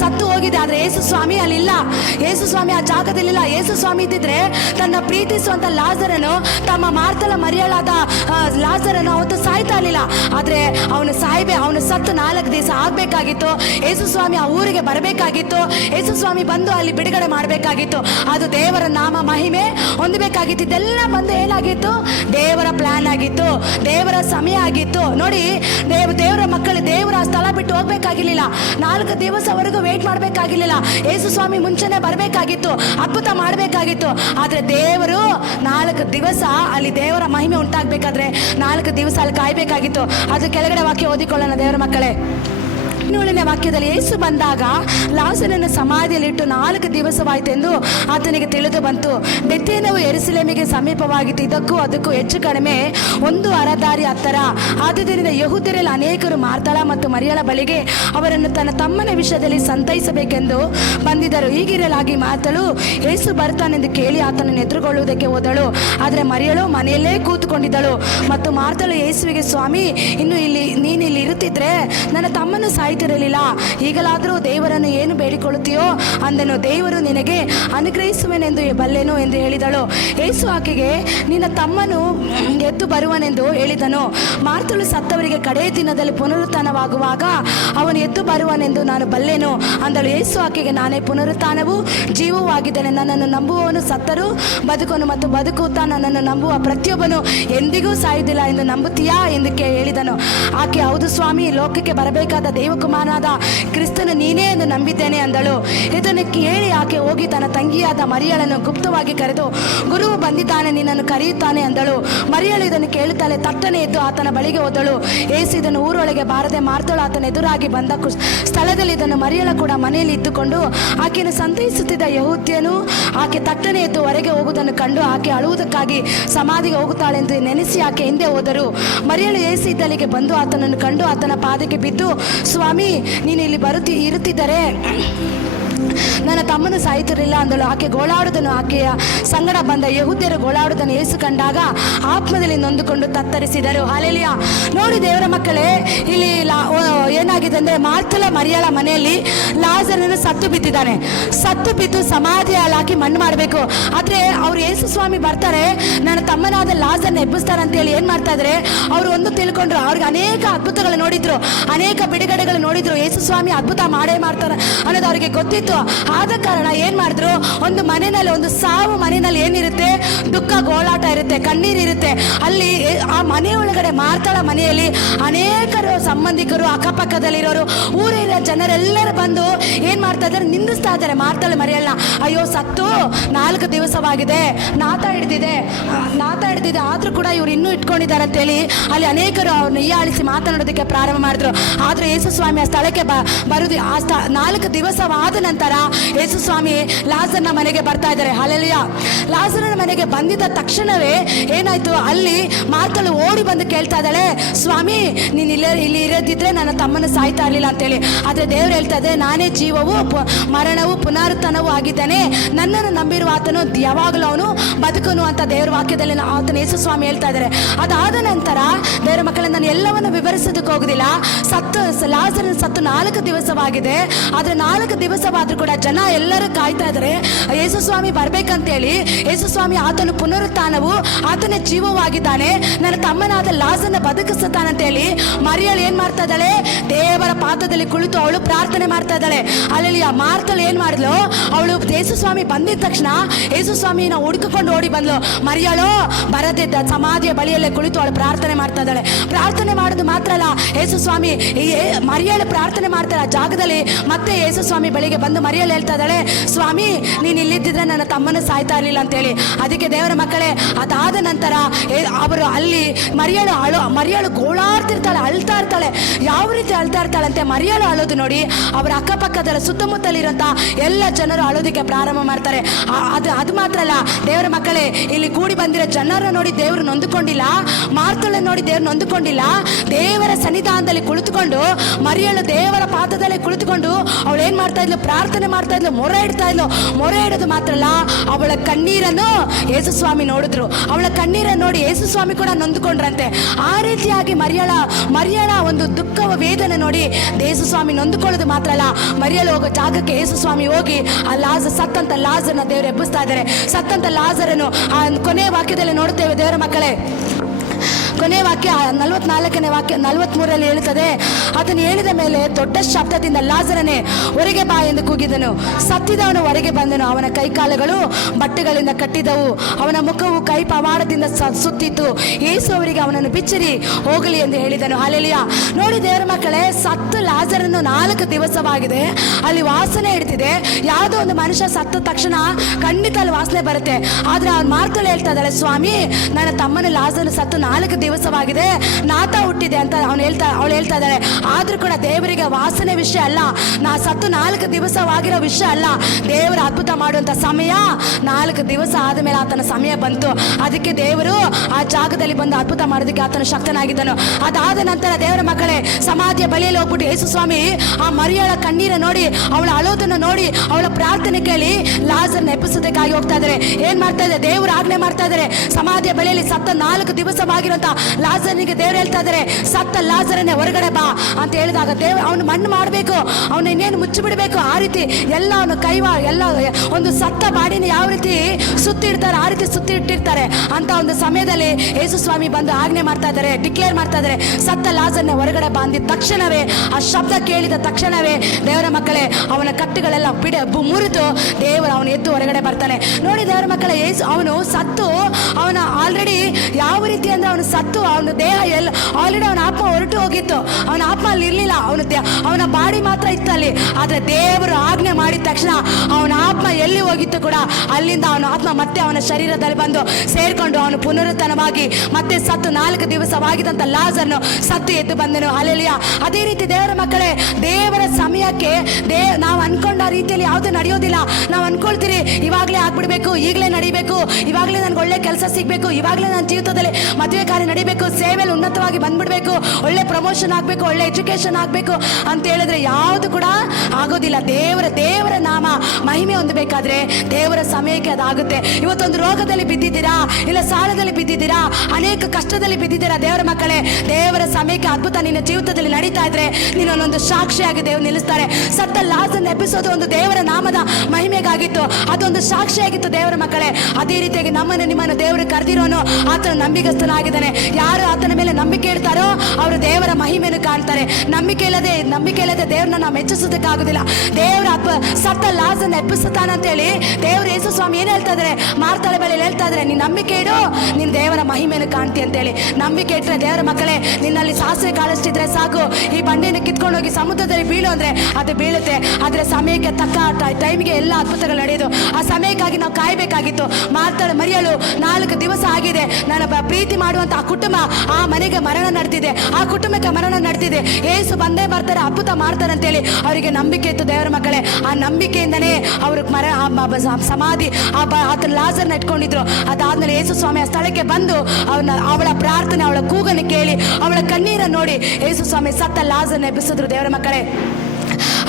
ಸತ್ತು ಹೋಗಿದೆ. ಆದ್ರೆ ಯೇಸು ಸ್ವಾಮಿ ಅಲ್ಲಿಲ್ಲ. ಯೇಸು ಸ್ವಾಮಿ ಆ ಜಾಗದಲ್ಲಿಲ್ಲ. ಯೇಸು ಸ್ವಾಮಿ ಇದ್ದಿದ್ರೆ ತನ್ನ ಪ್ರೀತಿಸುವಂತ ಲಾಜರನು ತಮ್ಮ ಮಾರ್ತಲ ಮರಿಯಳಾದ ಲಾಜರನು ಅವತ್ತು ಸಾಯ್ತಾ ಇರಲಿಲ್ಲ. ಆದರೆ ಅವನು ಸಾಯ್ಬೆ ಅವನು ಸತ್ತು ನಾಲ್ಕು ದಿವಸ ಆಗ್ಬೇಕಾಗಿತ್ತು. ಯೇಸು ಸ್ವಾಮಿ ಆ ಊರಿಗೆ ಬರಬೇಕಾಗಿತ್ತು. ಯೇಸು ಸ್ವಾಮಿ ಬಂದು ಅಲ್ಲಿ ಬಿಡುಗಡೆ ಮಾಡಬೇಕಾಗಿತ್ತು. ಅದು ದೇವರ ನಾಮ ಮಹಿಮೆ ಹೊಂದಬೇಕಾಗಿತ್ತು. ಇದೆಲ್ಲ ಬಂದು ಏನಾಗಿತ್ತು? ದೇವರ ಪ್ಲಾನ್ ಆಗಿತ್ತು. ದೇವರ ಸಮಯ ಆಗಿತ್ತು. ನೋಡಿ, ದೇವ, ದೇವರ ಮಕ್ಕಳು ದೇವರ ಸ್ಥಳ ಬಿಟ್ಟು ಹೋಗ್ಬೇಕಾಗಿರ್ಲಿಲ್ಲ. ನಾಲ್ಕು ದಿವಸವರೆಗೂ ವೇಟ್ ಮಾಡಬೇಕಾಗಿರ್ಲಿಲ್ಲ. ಯೇಸು ಸ್ವಾಮಿ ಮುಂಚೆನೆ ಬರಬೇಕಾಗಿತ್ತು. ಅದ್ಭುತ ಮಾಡಬೇಕಾಗಿತ್ತು. ಆದರೆ ದೇವರು ನಾಲ್ಕು ದಿವಸ ಅಲ್ಲಿ ದೇವರ ಮಹಿಮೆ ಉಂಟಾಗಬೇಕಾದ್ರೆ ನಾಲ್ಕು ದಿವಸ ಅಲ್ಲಿ ಕಾಯಬೇಕಾಗಿತ್ತು. ಅದು ಕೆಳಗಡೆ ವಾಕ್ಯ ಓದಿಕೊಳ್ಳೋಣ ದೇವರ ಮಕ್ಕಳೇ. ಹದಿನೇಳನೇ ವಾಕ್ಯದಲ್ಲಿ ಯೇಸು ಬಂದಾಗ ಲಾಸನನ್ನು ಸಮಾಧಿಯಲ್ಲಿಟ್ಟು ನಾಲ್ಕು ದಿವಸವಾಯಿತೆಂದು ಆತನಿಗೆ ತಿಳಿದು ಬಂತು. ಬೆತ್ತೇನವು ಎರುಸಲೇಮಿಗೆ ಸಮೀಪವಾಗಿತ್ತು ಇದಕ್ಕೂ ಅದಕ್ಕೂ ಹೆಚ್ಚು ಕಡಿಮೆ ಒಂದು ಅರದಾರಿ ಹತ್ತರ. ಆದುದರಿಂದ ಯಹುದರಲ್ಲಿ ಅನೇಕರು ಮಾರ್ತಾಳ ಮತ್ತು ಮರಿಯಳ ಬಳಿಗೆ ಅವರನ್ನು ತನ್ನ ತಮ್ಮನ ವಿಷಯದಲ್ಲಿ ಸಂತೈಸಬೇಕೆಂದು ಬಂದಿದ್ದರು. ಹೀಗಿರಲಾಗಿ ಮಾತಳು ಯೇಸು ಬರ್ತಾನೆಂದು ಕೇಳಿ ಆತನನ್ನು ಎದುರುಗೊಳ್ಳುವುದಕ್ಕೆ ಹೋದಳು. ಆದರೆ ಮರಿಯಳು ಮನೆಯಲ್ಲೇ ಕೂತುಕೊಂಡಿದ್ದಳು. ಮತ್ತು ಮಾರ್ತಳು ಯೇಸುವಿಗೆ ಸ್ವಾಮಿ, ಇನ್ನು ಇಲ್ಲಿ ನೀನು ಇರುತ್ತಿದ್ರೆ ನನ್ನ ತಮ್ಮನು ಸಾಯ್ತಿರಲಿಲ್ಲ. ಈಗಲಾದರೂ ದೇವರನ್ನು ಏನು ಬೇಡಿಕೊಳ್ಳುತ್ತೀಯೋ ಅಂದನು. ದೇವರು ನಿನಗೆ ಅನುಗ್ರಹಿಸುವೆನೆಂದು ಬಲ್ಲೆನು ಎಂದು ಹೇಳಿದಳು. ಏಸು ಆಕೆಗೆ, ನಿನ್ನ ತಮ್ಮನು ಎದ್ದು ಬರುವನೆಂದು ಹೇಳಿದನು. ಮಾರ್ತಳು ಸತ್ತವರಿಗೆ ಕಡೆಯ ದಿನದಲ್ಲಿ ಪುನರುತ್ಥಾನವಾಗುವಾಗ ಅವನು ಎದ್ದು ಬರುವನೆಂದು ನಾನು ಬಲ್ಲೆನು. ಅಂದಳು. ಏಸು ಆಕೆಗೆ, ನಾನೇ ಪುನರುತ್ಥಾನವು ಜೀವವೂ ಆಗಿದ್ದೇನೆ ನನ್ನನ್ನು ನಂಬುವವನು ಸತ್ತರು ಬದುಕನು ಮತ್ತು ಬದುಕುತ್ತಾ ನನ್ನನ್ನು ನಂಬುವ ಪ್ರತಿಯೊಬ್ಬನು ಎಂದಿಗೂ ಸಾಯುವುದಿಲ್ಲ ಎಂದು ನಂಬುತ್ತೀಯಾ ಎಂದು ಹೇಳಿದನು. ಆಕೆ, ಹೌದು ಸ್ವಾಮಿ ಲೋಕಕ್ಕೆ ಬರಬೇಕಾದ ದೇವಕುಮಾರನಾದ ಕ್ರಿಸ್ತನು ನೀನೇ ಎಂದು ನಂಬಿದ್ದೇನೆ ಅಂದಳು. ಇದನ್ನು ಕೇಳಿ ಆಕೆ ಹೋಗಿ ತನ್ನ ತಂಗಿಯಾದ ಮರಿಯಳನ್ನು ಗುಪ್ತವಾಗಿ ಕರೆದು, ಗುರು, ಬಂದಿದ್ದಾನೆ, ನಿನ್ನನ್ನು ಕರೆಯುತ್ತಾನೆ ಅಂದಳು. ಮರಿಯಳು ಇದನ್ನು ಕೇಳುತ್ತಾಳೆ ತಟ್ಟನೆ ಎದ್ದು ಆತನ ಬಳಿಗೆ ಹೋದಳು. ಏಸಿ ಇದನ್ನು ಊರೊಳಗೆ ಬಾರದೆ ಮಾರ್ತಳು ಆತನ ಎದುರಾಗಿ ಬಂದ ಕು- ಸ್ಥಳದಲ್ಲಿ ಇದನ್ನು ಮರಿಯಳ ಕೂಡ ಮನೆಯಲ್ಲಿ ಇದ್ದುಕೊಂಡು ಆಕೆಯನ್ನು ಸಂತೈಸುತ್ತಿದ್ದ ಯಹೂದ್ಯನು ಆಕೆ ತಟ್ಟನೆ ಎದ್ದು ಹೊರಗೆ ಹೋಗುವುದನ್ನು ಕಂಡು ಆಕೆ ಅಳುವುದಕ್ಕಾಗಿ ಸಮಾಧಿಗೆ ಹೋಗುತ್ತಾಳೆ ಎಂದು ನೆನೆಸಿ ಆಕೆ ಹಿಂದೆ ಹೋದರು. ಮರಿಯಳು ಏಸು ಇದ್ದಲ್ಲಿಗೆ ಬಂದು ಆತನನ್ನು ಕಂಡು ಆತನ ಪಾದಕ್ಕೆ ಬಿದ್ದು, ಸ್ವಾಮಿ ನೀನು ಇಲ್ಲಿ ಬರುತ್ತಿ, ಇರುತ್ತಿದ್ದರೆ ನನ್ನ ತಮ್ಮನು ಸಾಯ್ತಿರಲಿಲ್ಲ ಅಂದಳು. ಆಕೆ ಗೋಳಾಡುದನು. ಆಕೆಯ ಸಂಗಡ ಬಂದ ಯಹುದ್ಯರು ಗೋಳಾಡುದನ್ನು ಏಸು ಕಂಡಾಗ ಆತ್ಮದಲ್ಲಿ ನೊಂದುಕೊಂಡು ತತ್ತರಿಸಿದರು. ಹಾಲೆಲಿಯ ನೋಡಿ ದೇವರ ಮಕ್ಕಳೇ, ಇಲ್ಲಿ ಏನಾಗಿದೆ ಅಂದ್ರೆ ಮಾರ್ತಲ ಮರಿಯಾಳ ಮನೆಯಲ್ಲಿ ಲಾಜರನ್ನು ಸತ್ತು ಬಿದ್ದಿದ್ದಾನೆ. ಸತ್ತು ಬಿದ್ದು ಸಮಾಧಿ ಹಾಕಿ ಮಣ್ಣು ಮಾಡಬೇಕು. ಆದ್ರೆ ಅವ್ರು ಯೇಸು ಸ್ವಾಮಿ ಬರ್ತಾರೆ, ನನ್ನ ತಮ್ಮನಾದ ಲಾಜರ್ನ ಎಬ್ಬಿಸ್ತಾರೆ ಅಂತ ಹೇಳಿ ಏನ್ ಮಾಡ್ತಾ ಇದ್ರೆ ಅವರು ಒಂದು ತಿಳ್ಕೊಂಡ್ರು. ಅವ್ರಿಗೆ ಅನೇಕ ಅದ್ಭುತಗಳು ನೋಡಿದ್ರು. ಅನೇಕ ಬಿಡುಗಡೆಗಳು ನೋಡಿದ್ರು. ಯೇಸು ಸ್ವಾಮಿ ಅದ್ಭುತ ಮಾಡೇ ಮಾಡ್ತಾರೆ ಅನ್ನೋದು ಅವ್ರಿಗೆ ಗೊತ್ತಿತ್ತು. ಆದ ಕಾರಣ ಏನ್ ಮಾಡಿದ್ರು? ಒಂದು ಮನೆಯಲ್ಲಿ ಒಂದು ಸಾವು ಮನೆಯಲ್ಲಿ ಏನಿರುತ್ತೆ? ದುಃಖ, ಗೋಳಾಟ ಇರುತ್ತೆ, ಕಣ್ಣೀರು ಇರುತ್ತೆ. ಅಲ್ಲಿ ಆ ಮನೆ ಒಳಗಡೆ ಮಾರ್ತಾಳ ಮನೆಯಲ್ಲಿ ಅನೇಕರು ಸಂಬಂಧಿಕರು, ಅಕ್ಕಪಕ್ಕದಲ್ಲಿರೋರು, ಊರಿನ ಜನರೆಲ್ಲರೂ ಬಂದು ಏನ್ ಮಾಡ್ತಾ ಇದ್ದಾರೆ? ನಿಂದಿಸ್ತಾ ಇದ್ದಾರೆ ಮಾರ್ತಾಳೆ ಮರೆಯಲ್ಲ ಅಯ್ಯೋ, ಸತ್ತು. ನಾಲ್ಕು ದಿವಸವಾಗಿದೆ. ನಾತ ಹಿಡ್ದಿದೆ. ನಾತ ಹಿಡ್ದಿದೆ. ಆದ್ರೂ ಕೂಡ ಇವ್ರು ಇನ್ನೂ ಇಟ್ಕೊಂಡಿದ್ದಾರೆ ಅಂತೇಳಿ ಅಲ್ಲಿ ಅನೇಕರು ಅವ್ರನ್ನ ಹೀಯಾಳಿಸಿ ಮಾತನಾಡೋದಕ್ಕೆ ಪ್ರಾರಂಭ ಮಾಡಿದ್ರು. ಆದ್ರೂ ಯೇಸು ಸ್ವಾಮಿ ಆ ಸ್ಥಳಕ್ಕೆ ಬ, ಬರುದು, ಆ ಸ್ಥ ನಾಲ್ಕು ದಿವಸವಾದ ನಂತರ ಯೇಸು ಸ್ವಾಮಿ ಲಾಸರ್ನ ಮನೆಗೆ ಬರ್ತಾ ಇದ್ದಾರೆ. ಅಲ್ಲೆಲ್ಲ ಲಾಸರನ ಮನೆಗೆ ಬಂದಿದ್ದ ತಕ್ಷಣವೇ ಏನಾಯ್ತು? ಅಲ್ಲಿ ಮಾರ್ತಳು ಓಡಿ ಬಂದು ಕೇಳ್ತಾ ಇದ್ದಾಳೆ, ಸ್ವಾಮಿ, ನೀನು ಇಲ್ಲೇ, ಇಲ್ಲಿ ಇರೋದಿದ್ರೆ ನನ್ನ ತಮ್ಮನ ಸಾಯ್ತಾ ಇರಲಿಲ್ಲ ಅಂತೇಳಿ. ಆದ್ರೆ ದೇವ್ರು ಹೇಳ್ತಾ ಇದ್ದಾರೆ, ನಾನೇ ಜೀವವು ಮರಣವು, ಪುನರುತ್ಥಾನವೂ ಆಗಿದ್ದಾನೆ. ನನ್ನನ್ನು ನಂಬಿರುವ ಆತನು ಯಾವಾಗಲೂ ಅವನು ಬದುಕನು ಅಂತ ದೇವರ ವಾಕ್ಯದಲ್ಲಿ ಆತನ ಯೇಸು ಸ್ವಾಮಿ ಹೇಳ್ತಾ ಇದ್ದಾರೆ ಅದಾದ ನಂತರ ದೇವರ ಮಕ್ಕಳನ್ನ ನಾನು ಎಲ್ಲವನ್ನು ವಿವರಿಸೋದಕ್ಕೆ ಹೋಗುದಿಲ್ಲ. ಸತ್ತು ಲಾಜರನ ಸತ್ತು ನಾಲ್ಕು ದಿವಸವಾಗಿದೆ. ಆದರೆ ನಾಲ್ಕು ದಿವಸವಾದರೂ ಕೂಡ ಜನ ಎಲ್ಲರೂ ಕಾಯ್ತಾ ಇದ್ದಾರೆ ಯೇಸು ಸ್ವಾಮಿ ಬರ್ಬೇಕಂತೇಳಿ ಯೇಸು ಸ್ವಾಮಿ ಆತನು ಪುನರುತ್ಥಾನವು ಆತನ ಜೀವವಾಗಿದ್ದಾನೆ. ನನ್ನ ತಮ್ಮನಾದ ಲಾಜನ ಬದುಕಿಸುತ್ತಾನಂತೇಳಿ ಮರಿಯಳು ಏನು ಮಾಡ್ತಾ ಇದ್ದಾಳೆ? ದೇವರ ಪಾತ್ರದಲ್ಲಿ ಕುಳಿತು ಅವಳು ಪ್ರಾರ್ಥನೆ ಮಾಡ್ತಾ ಇದ್ದಾಳೆ. ಅಲ್ಲಿ ಮಾರ್ತಳು ಏನು ಮಾಡಿದ್ಲು? ಅವಳು ಯೇಸು ಸ್ವಾಮಿ ಬಂದಿದ ತಕ್ಷಣ ಯೇಸು ಸ್ವಾಮಿನ ಹುಡುಕಿಕೊಂಡು ಓಡಿ ಬಂದ್ಲು. ಮರಿಯಾಳು, ಬರದಿದ್ದ ಸಮಾಧಿಯ ಬಳಿಯಲ್ಲೇ ಕುಳಿತು ಅವಳು ಪ್ರಾರ್ಥನೆ ಮಾಡ್ತಾ ಇದ್ದಾಳೆ. ಪ್ರಾರ್ಥನೆ ಮಾಡೋದು ಮಾತ್ರ ಅಲ್ಲ, ಯೇಸು ಸ್ವಾಮಿ ಮರಿಯಾಳು ಪ್ರಾರ್ಥನೆ ಮಾಡ್ತಾಳೆ ಆ ಜಾಗದಲ್ಲಿ ಮತ್ತೆ ಯೇಸು ಸ್ವಾಮಿ ಬಳಿಗೆ ಬಂದು ಮರಿಯಲ್ಲಿ ಹೇಳ್ತಾ ಇದ್ದಾಳೆ, ಸ್ವಾಮಿ, ನೀನು ಇಲ್ಲಿದ್ದಿದ್ರೆ ನನ್ನ ತಮ್ಮನ ಸಾಯ್ತಾ ಇರಲಿಲ್ಲ ಅಂತೇಳಿ ಅದಕ್ಕೆ ದೇವರ ಮಕ್ಕಳೇ, ಅದಾದ ನಂತರ ಅವರು ಅಲ್ಲಿ ಮರಿಯಾಳು ಅಳು, ಮರಿಯಾಳು ಗೋಳಾಡ್ತಿರ್ತಾಳೆ, ಅಳ್ತಾ ಇರ್ತಾಳೆ. ಯಾವ ರೀತಿ ಅಳ್ತಾ ಇರ್ತಾಳೆ ಅಂತೆ ಮರಿಯಳು ಅಳೋದು ನೋಡಿ, ಅವರ ಅಕ್ಕಪಕ್ಕದಲ್ಲ ಸುತ್ತಮುತ್ತಲಿರುವಂಥ ಎಲ್ಲ ಜನರು ಅಳೋದಕ್ಕೆ ಪ್ರಾರಂಭ ಮಾಡ್ತಾರೆ. ಅದು ಅದು ಮಾತ್ರ ಅಲ್ಲ, ದೇವರ ಮಕ್ಕಳೇ, ಇಲ್ಲಿ ಕೂಡಿ ಬಂದಿರೋ ಜನರ ನೋಡಿ ದೇವರು ನೊಂದುಕೊಂಡಿಲ್ಲ ಮಾರ್ತಳನ್ನು ನೋಡಿ ದೇವ್ರು ನೊಂದುಕೊಂಡಿಲ್ಲ. ದೇವರ ಸನ್ನಿಧಾನದಲ್ಲಿ ಕುಳಿತುಕೊಂಡು, ಮರಿಯಳು ದೇವರ ಪಾತ್ರದಲ್ಲಿ ಕುಳಿತುಕೊಂಡು ಅವಳು ಏನು ಮಾಡ್ತಾ ಇದ್ಲು? ಪ್ರಾರ್ಥನೆ ಮಾಡ್ತಾ ಇದ್ಲು, ಮೊರೆ ಇಡ್ತಾ ಇದ್ಲು. ಮೊರೆ ಇಡೋದು ಮಾತ್ರ ಅಲ್ಲ, ಅವಳ ಕಣ್ಣೀರನ್ನು ಯೇಸು ಸ್ವಾಮಿ ನೋಡಿದ್ರು. ಅವಳ ಕಣ್ಣೀರನ್ನು ನೋಡಿ ಯೇಸು ಸ್ವಾಮಿ ಕೂಡ ನೊಂದುಕೊಂಡ್ರಂತೆ. ಆ ರೀತಿಯಾಗಿ ಮರಿಯಳ ಮರಿಯಳ ಒಂದು ದುಃಖವ, ವೇದನೆ ನೋಡಿ ಯೇಸು ಸ್ವಾಮಿ ನೊಂದುಕೊಳ್ಳೋದು ಮಾತ್ರ ಅಲ್ಲ. ಮರಿಯಳು ಹೋಗೋ ಜಾಗಕ್ಕೆ ಯೇಸು ಸ್ವಾಮಿ ಹೋಗಿ, ಆ ಲಾಜ ಸತ್ತಂತ ಲಾಜರ್ನ ದೇವರು ಎಬ್ಬಿಸ್ತಾ ಇದ್ದಾರೆ. ಸತ್ತಂತ ಲಾಜರನ್ನು ಆ ಕೊನೆಯ ವಾಕ್ಯದಲ್ಲಿ ನೋಡುತ್ತೇವೆ. ದೇವರ ಮಕ್ಕಳೇ ಕೊನೆ ವಾಕ್ಯ, ನಲವತ್ನಾಲ್ಕನೇ ವಾಕ್ಯ, ನಲವತ್ಮೂರರಲ್ಲಿ ಹೇಳುತ್ತದೆ ಅದನ್ನು ಹೇಳಿದ ಮೇಲೆ ದೊಡ್ಡ ಶಬ್ದದಿಂದ ಲಾಜರನೆ ಹೊರಗೆ ಬಾ ಎಂದು ಕೂಗಿದನು. ಸತ್ತಿದವನು ಹೊರಗೆ ಬಂದನು. ಅವನ ಕೈಕಾಲುಗಳು ಬಟ್ಟೆಗಳಿಂದ ಕಟ್ಟಿದವು. ಅವನ ಮುಖವು ಕೈ ಪವಾಡದಿಂದ ಸುತ್ತಿತ್ತು. ಏಸು ಅವರಿಗೆ ಅವನನ್ನು ಬಿಚ್ಚಿರಿ, ಹೋಗಲಿ ಎಂದು ಹೇಳಿದನು. ಅಲೆಲಿಯ ನೋಡಿ ದೇವರ ಮಕ್ಕಳೇ, ಸತ್ತು ಲಾಜರನ್ನು ನಾಲ್ಕು ದಿವಸವಾಗಿದೆ. ಅಲ್ಲಿ ವಾಸನೆ ಹಿಡಿತಿದೆ ಯಾವುದೋ ಒಂದು ಮನುಷ್ಯ ಸತ್ತ ತಕ್ಷಣ ಖಂಡಿತ ಅಲ್ಲಿ ವಾಸನೆ ಬರುತ್ತೆ. ಆದ್ರೆ ಅವ್ರ ಮಾರ್ತಲ್ಲಿ ಹೇಳ್ತಾ ಇದ್ದಾಳೆ, ಸ್ವಾಮಿ, ನನ್ನ ತಮ್ಮನ ಲಾಜನು ಸತ್ತು ನಾಲ್ಕು ದಿವಸವಾಗಿದೆ. ನಾತ ಹುಟ್ಟಿದೆ ಅಂತ ಅವನು ಹೇಳ್ತಾ, ಅವಳು ಹೇಳ್ತಾ ಇದ್ದಾಳೆ ಆದರೂ ಕೂಡ ದೇವರಿಗೆ ವಾಸನೆ ವಿಷಯ ಅಲ್ಲ. ನಾ ಸತ್ತು ನಾಲ್ಕು ದಿವಸವಾಗಿರೋ ವಿಷಯ ಅಲ್ಲ. ದೇವರ ಅದ್ಭುತ ಮಾಡುವಂಥ ಸಮಯ ನಾಲ್ಕು ದಿವಸ ಆದಮೇಲೆ ಆತನ ಸಮಯ ಬಂತು. ಅದಕ್ಕೆ ದೇವರು ಆ ಜಾಗದಲ್ಲಿ ಬಂದು ಅದ್ಭುತ ಮಾಡೋದಕ್ಕೆ ಆತನ ಶಕ್ತನಾಗಿದ್ದನು. ಅದಾದ ನಂತರ ದೇವರ ಮಕ್ಕಳೇ, ಸಮಾಧಿಯ ಬಳಿಯಲ್ಲಿ ಹೋಗ್ಬಿಟ್ಟು ಯೇಸು ಸ್ವಾಮಿ, ಆ ಮರಿಯಳ ಕಣ್ಣೀರ ನೋಡಿ, ಅವಳ ಅಳೋದನ್ನು ನೋಡಿ, ಅವಳ ಪ್ರಾರ್ಥನೆ ಕೇಳಿ ಲಾಸರ್ ನೆಪಿಸೋದಕ್ಕಾಗಿ ಹೋಗ್ತಾ ಇದ್ದಾರೆ ಏನ್ ಮಾಡ್ತಾ ಇದ್ದಾರೆ ದೇವರು ಆಜ್ಞೆ ಮಾಡ್ತಾ ಇದ್ದಾರೆ ಸಮಾಧಿಯ ಬಳಿಯಲ್ಲಿ ಸತ್ತ ನಾಲ್ಕು ದಿವಸವಾಗಿರುವಂತ ಲಾಜರ್ನಿಗೆ ದೇವ್ರು ಹೇಳ್ತಾ ಇದ್ದಾರೆ ಸತ್ತ ಲಾಜರನ್ನೇ ಹೊರಗಡೆ ಬಾ ಅಂತ ಹೇಳಿದಾಗ ದೇವ್ ಅವನು ಮಣ್ಣು ಮಾಡಬೇಕು, ಅವನು ಇನ್ನೇನು ಮುಚ್ಚಿಬಿಡಬೇಕು, ಆ ರೀತಿ ಎಲ್ಲ ಅವನು ಕೈವ ಎಲ್ಲ ಒಂದು ಸತ್ತ ಬಾಡಿನ ಯಾವ ರೀತಿ ಸುತ್ತಿಡ್ತಾರೆ, ಆ ರೀತಿ ಸುತ್ತಿ ಇಟ್ಟಿರ್ತಾರೆ ಅಂತ ಒಂದು ಸಮಯದಲ್ಲಿ ಯೇಸು ಸ್ವಾಮಿ ಬಂದು ಆಜ್ಞೆ ಮಾಡ್ತಾ ಇದ್ದಾರೆ ಡಿಕ್ಲೇರ್ ಮಾಡ್ತಾ ಇದ್ದಾರೆ ಸತ್ತ ಲಾಜನ್ನೇ ಹೊರಗಡೆ ಬಂದಿದ ತಕ್ಷಣವೇ, ಆ ಶಬ್ದ ಕೇಳಿದ ತಕ್ಷಣವೇ ದೇವರ ಮಕ್ಕಳೇ, ಅವನ ಕಟ್ಟುಗಳೆಲ್ಲ ಬಿಡ ಬು- ಮುರಿದು ದೇವರು ಅವನು ಎದ್ದು ಹೊರಗಡೆ ಬರ್ತಾನೆ. ನೋಡಿ ದೇವರ ಮಕ್ಕಳೇ, ಯೇಸು ಅವನು ಸತ್ತು, ಅವನ ಆಲ್ರೆಡಿ ಯಾವ ರೀತಿ ಅಂದ್ರೆ ಅವನು ಸತ್ತು ಅವನ ದೇಹ ಎಲ್ಲ ಆಲ್ರೆಡಿ ಅವನ ಆತ್ಮ ಹೊರಟು ಹೋಗಿತ್ತು. ಅವನ ಆತ್ಮ ಅಲ್ಲಿ ಇರ್ಲಿಲ್ಲ. ಅವನ ಅವನ ಬಾಡಿ ಮಾತ್ರ ಇತ್ತು ಅಲ್ಲಿ ಆದ್ರೆ ದೇವರು ಆಜ್ಞೆ ಮಾಡಿದ ತಕ್ಷಣ ಅವನ ಎಲ್ಲಿ ಹೋಗಿತ್ತು ಕೂಡ ಅಲ್ಲಿಂದ ಅವನು ಆತ್ಮ ಮತ್ತೆ ಅವನ ಶರೀರದಲ್ಲಿ ಬಂದು ಸೇರಿಕೊಂಡು ಅವನು ಪುನರುತ್ತನವಾಗಿ ಮತ್ತೆ ಸತ್ತು ನಾಲ್ಕು ದಿವಸವಾಗಿದ್ದಂಥ ಲಾಜನ್ನು ಸತ್ತು ಎದ್ದು ಬಂದನು. ಅಲೆಲಿಯ ಅದೇ ರೀತಿ ದೇವರ ಮಕ್ಕಳೇ, ದೇವರ ಸಮಯಕ್ಕೆ ದೇ, ನಾವು ಅನ್ಕೊಂಡ ರೀತಿಯಲ್ಲಿ ಯಾವುದು ನಡೆಯೋದಿಲ್ಲ. ನಾವು ಅನ್ಕೊಳ್ತೀರಿ, ಇವಾಗಲೇ ಆಗ್ಬಿಡ್ಬೇಕು, ಈಗಲೇ ನಡಿಬೇಕು, ಇವಾಗಲೇ ನನ್ಗೆ ಒಳ್ಳೆ ಕೆಲಸ ಸಿಗಬೇಕು, ಇವಾಗಲೇ ನನ್ನ ಜೀವಿತದಲ್ಲಿ ಮದುವೆ ಕಾರ್ಯ ನಡಿಬೇಕು, ಸೇವೆಯಲ್ಲಿ ಉನ್ನತವಾಗಿ ಬಂದ್ಬಿಡ್ಬೇಕು, ಒಳ್ಳೆ ಪ್ರಮೋಷನ್ ಆಗಬೇಕು, ಒಳ್ಳೆ ಎಜುಕೇಶನ್ ಆಗಬೇಕು ಅಂತ ಹೇಳಿದ್ರೆ ಯಾವುದು ಕೂಡ ಆಗೋದಿಲ್ಲ. ದೇವರ ದೇವರ ನಾಮ ಮಹಿಮೆ ಹೊಂದಬೇಕಾದ್ರೆ ದೇವರ ಸಮಯಕ್ಕೆ ಅದಾಗುತ್ತೆ. ಇವತ್ತೊಂದು ರೋಗದಲ್ಲಿ ಬಿದ್ದಿದ್ದೀರಾ? ಇಲ್ಲ ಸಾಲದಲ್ಲಿ ಬಿದ್ದಿದ್ದೀರಾ? ಅನೇಕ ಕಷ್ಟದಲ್ಲಿ ಬಿದ್ದಿದ್ದೀರಾ ದೇವರ ಮಕ್ಕಳೇ? ದೇವರ ಸಮಯಕ್ಕೆ ಅದ್ಭುತ ನಿನ್ನ ಜೀವಿತದಲ್ಲಿ ನಡೀತಾ ಇದ್ರೆ ನೀನೊಂದೊಂದು ಸಾಕ್ಷಿಯಾಗಿ ದೇವರು ನಿಲ್ಲಿಸ್ತಾರೆ. ಸತ್ತ ಲಾಸನ್ನು ಎಬ್ಬಿಸೋದು ಒಂದು ದೇವರ ನಾಮದ ಮಹಿಮೆಗಾಗಿತ್ತು. ಅದೊಂದು ಸಾಕ್ಷಿಯಾಗಿತ್ತು ದೇವರ ಮಕ್ಕಳೇ. ಅದೇ ರೀತಿಯಾಗಿ ನಮ್ಮನ್ನು ನಿಮ್ಮನ್ನು ದೇವರು ಕರೆದಿರೋನು ಆತನ ನಂಬಿಕಸ್ಥನಾಗಿದ್ದಾನೆ ಯಾರು ಆತನ ಮೇಲೆ ನಂಬಿಕೆ ಇಡ್ತಾರೋ ಅವರು ದೇವರ ಮಹಿಮೆಯನ್ನು ಕಾಣ್ತಾರೆ. ನಂಬಿಕೆ ಇಲ್ಲದೆ ನಂಬಿಕೆ ಇಲ್ಲದೆ ದೇವ್ರನ್ನ ನಾವು ಮೆಚ್ಚಿಸೋದಕ್ಕಾಗೋದಿಲ್ಲ. ದೇವರ ಸತ್ತ ಲಾಸನ್ನು ಎಬ್ಬಿಸುತ್ತಾನೆ ಅಂತೇಳಿ ದೇವ್ರ ಯೇಸು ಸ್ವಾಮಿ ಏನು ಹೇಳ್ತಾ ಇದ್ರೆ? ಮಾರ್ತಾಳೆ ಬಳಿ ಹೇಳ್ತಾ ಇದ್ರೆ? ನೀನ್ ನಂಬಿಕೆ ಇಡು ನಿನ್ನ ದೇವರ ಮಹಿಮೆಯನ್ನು ಕಾಣ್ತಿ ಅಂತೇಳಿ ನಂಬಿಕೆ ಇಟ್ಟರೆ ದೇವರ ಮಕ್ಕಳೇ, ನಿನ್ನಲ್ಲಿ ಸಾಸಿವೆ ಕಾಲಷ್ಟಿದ್ರೆ ಸಾಕು. ಈ ಬಂಡೆಯನ್ನು ಕಿತ್ಕೊಂಡು ಹೋಗಿ ಸಮುದ್ರದಲ್ಲಿ ಬೀಳು ಅಂದ್ರೆ ಅದು ಬೀಳುತ್ತೆ. ಆದರೆ ಸಮಯಕ್ಕೆ ತಕ್ಕ ಟೈಮ್ಗೆ ಎಲ್ಲ ಅದ್ಭುತಗಳು ನಡೆಯೋದು. ಆ ಸಮಯಕ್ಕಾಗಿ ನಾವು ಕಾಯಬೇಕಾಗಿತ್ತು. ಮಾರ್ತಾಳೆ ಮರೆಯಲು ನಾಲ್ಕು ದಿವಸ ಆಗಿದೆ. ನನ್ನ ಪ್ರೀತಿ ಮಾಡುವಂತ ಆ ಕುಟುಂಬ ಆ ಮನೆಗೆ ಮರಣ ನಡೆದಿದೆ. ಆ ಕುಟುಂಬಕ್ಕೆ ಮರಣ ನಡೆದಿದೆ. ಏಸು ಬಂದೇ ಬರ್ತಾರೆ, ಅದ್ಭುತ ಮಾಡ್ತಾರೆ ಅಂತೇಳಿ ಅವರಿಗೆ ನಂಬಿಕೆ ಇತ್ತು ದೇವರ ಮಕ್ಕಳೇ. ಆ ನಂಬಿಕೆಯಿಂದನೇ ಅವರು ಮರ ಸಮಾಧಿ ಆ ಆತನ ಲಾಜರ್ನ ಇಟ್ಕೊಂಡಿದ್ರು. ಅದಾದ್ಮೇಲೆ ಯೇಸು ಸ್ವಾಮಿ ಆ ಸ್ಥಳಕ್ಕೆ ಬಂದು ಅವನ ಅವಳ ಪ್ರಾರ್ಥನೆ, ಅವಳ ಕೂಗನ್ನು ಕೇಳಿ ಅವಳ ಕಣ್ಣೀರನ್ನು ನೋಡಿ ಯೇಸು ಸ್ವಾಮಿ ಸತ್ತ ಲಾಜರ್ನ ಎಬ್ಬಿಸಿದ್ರು. ದೇವರ ಮಕ್ಕಳೇ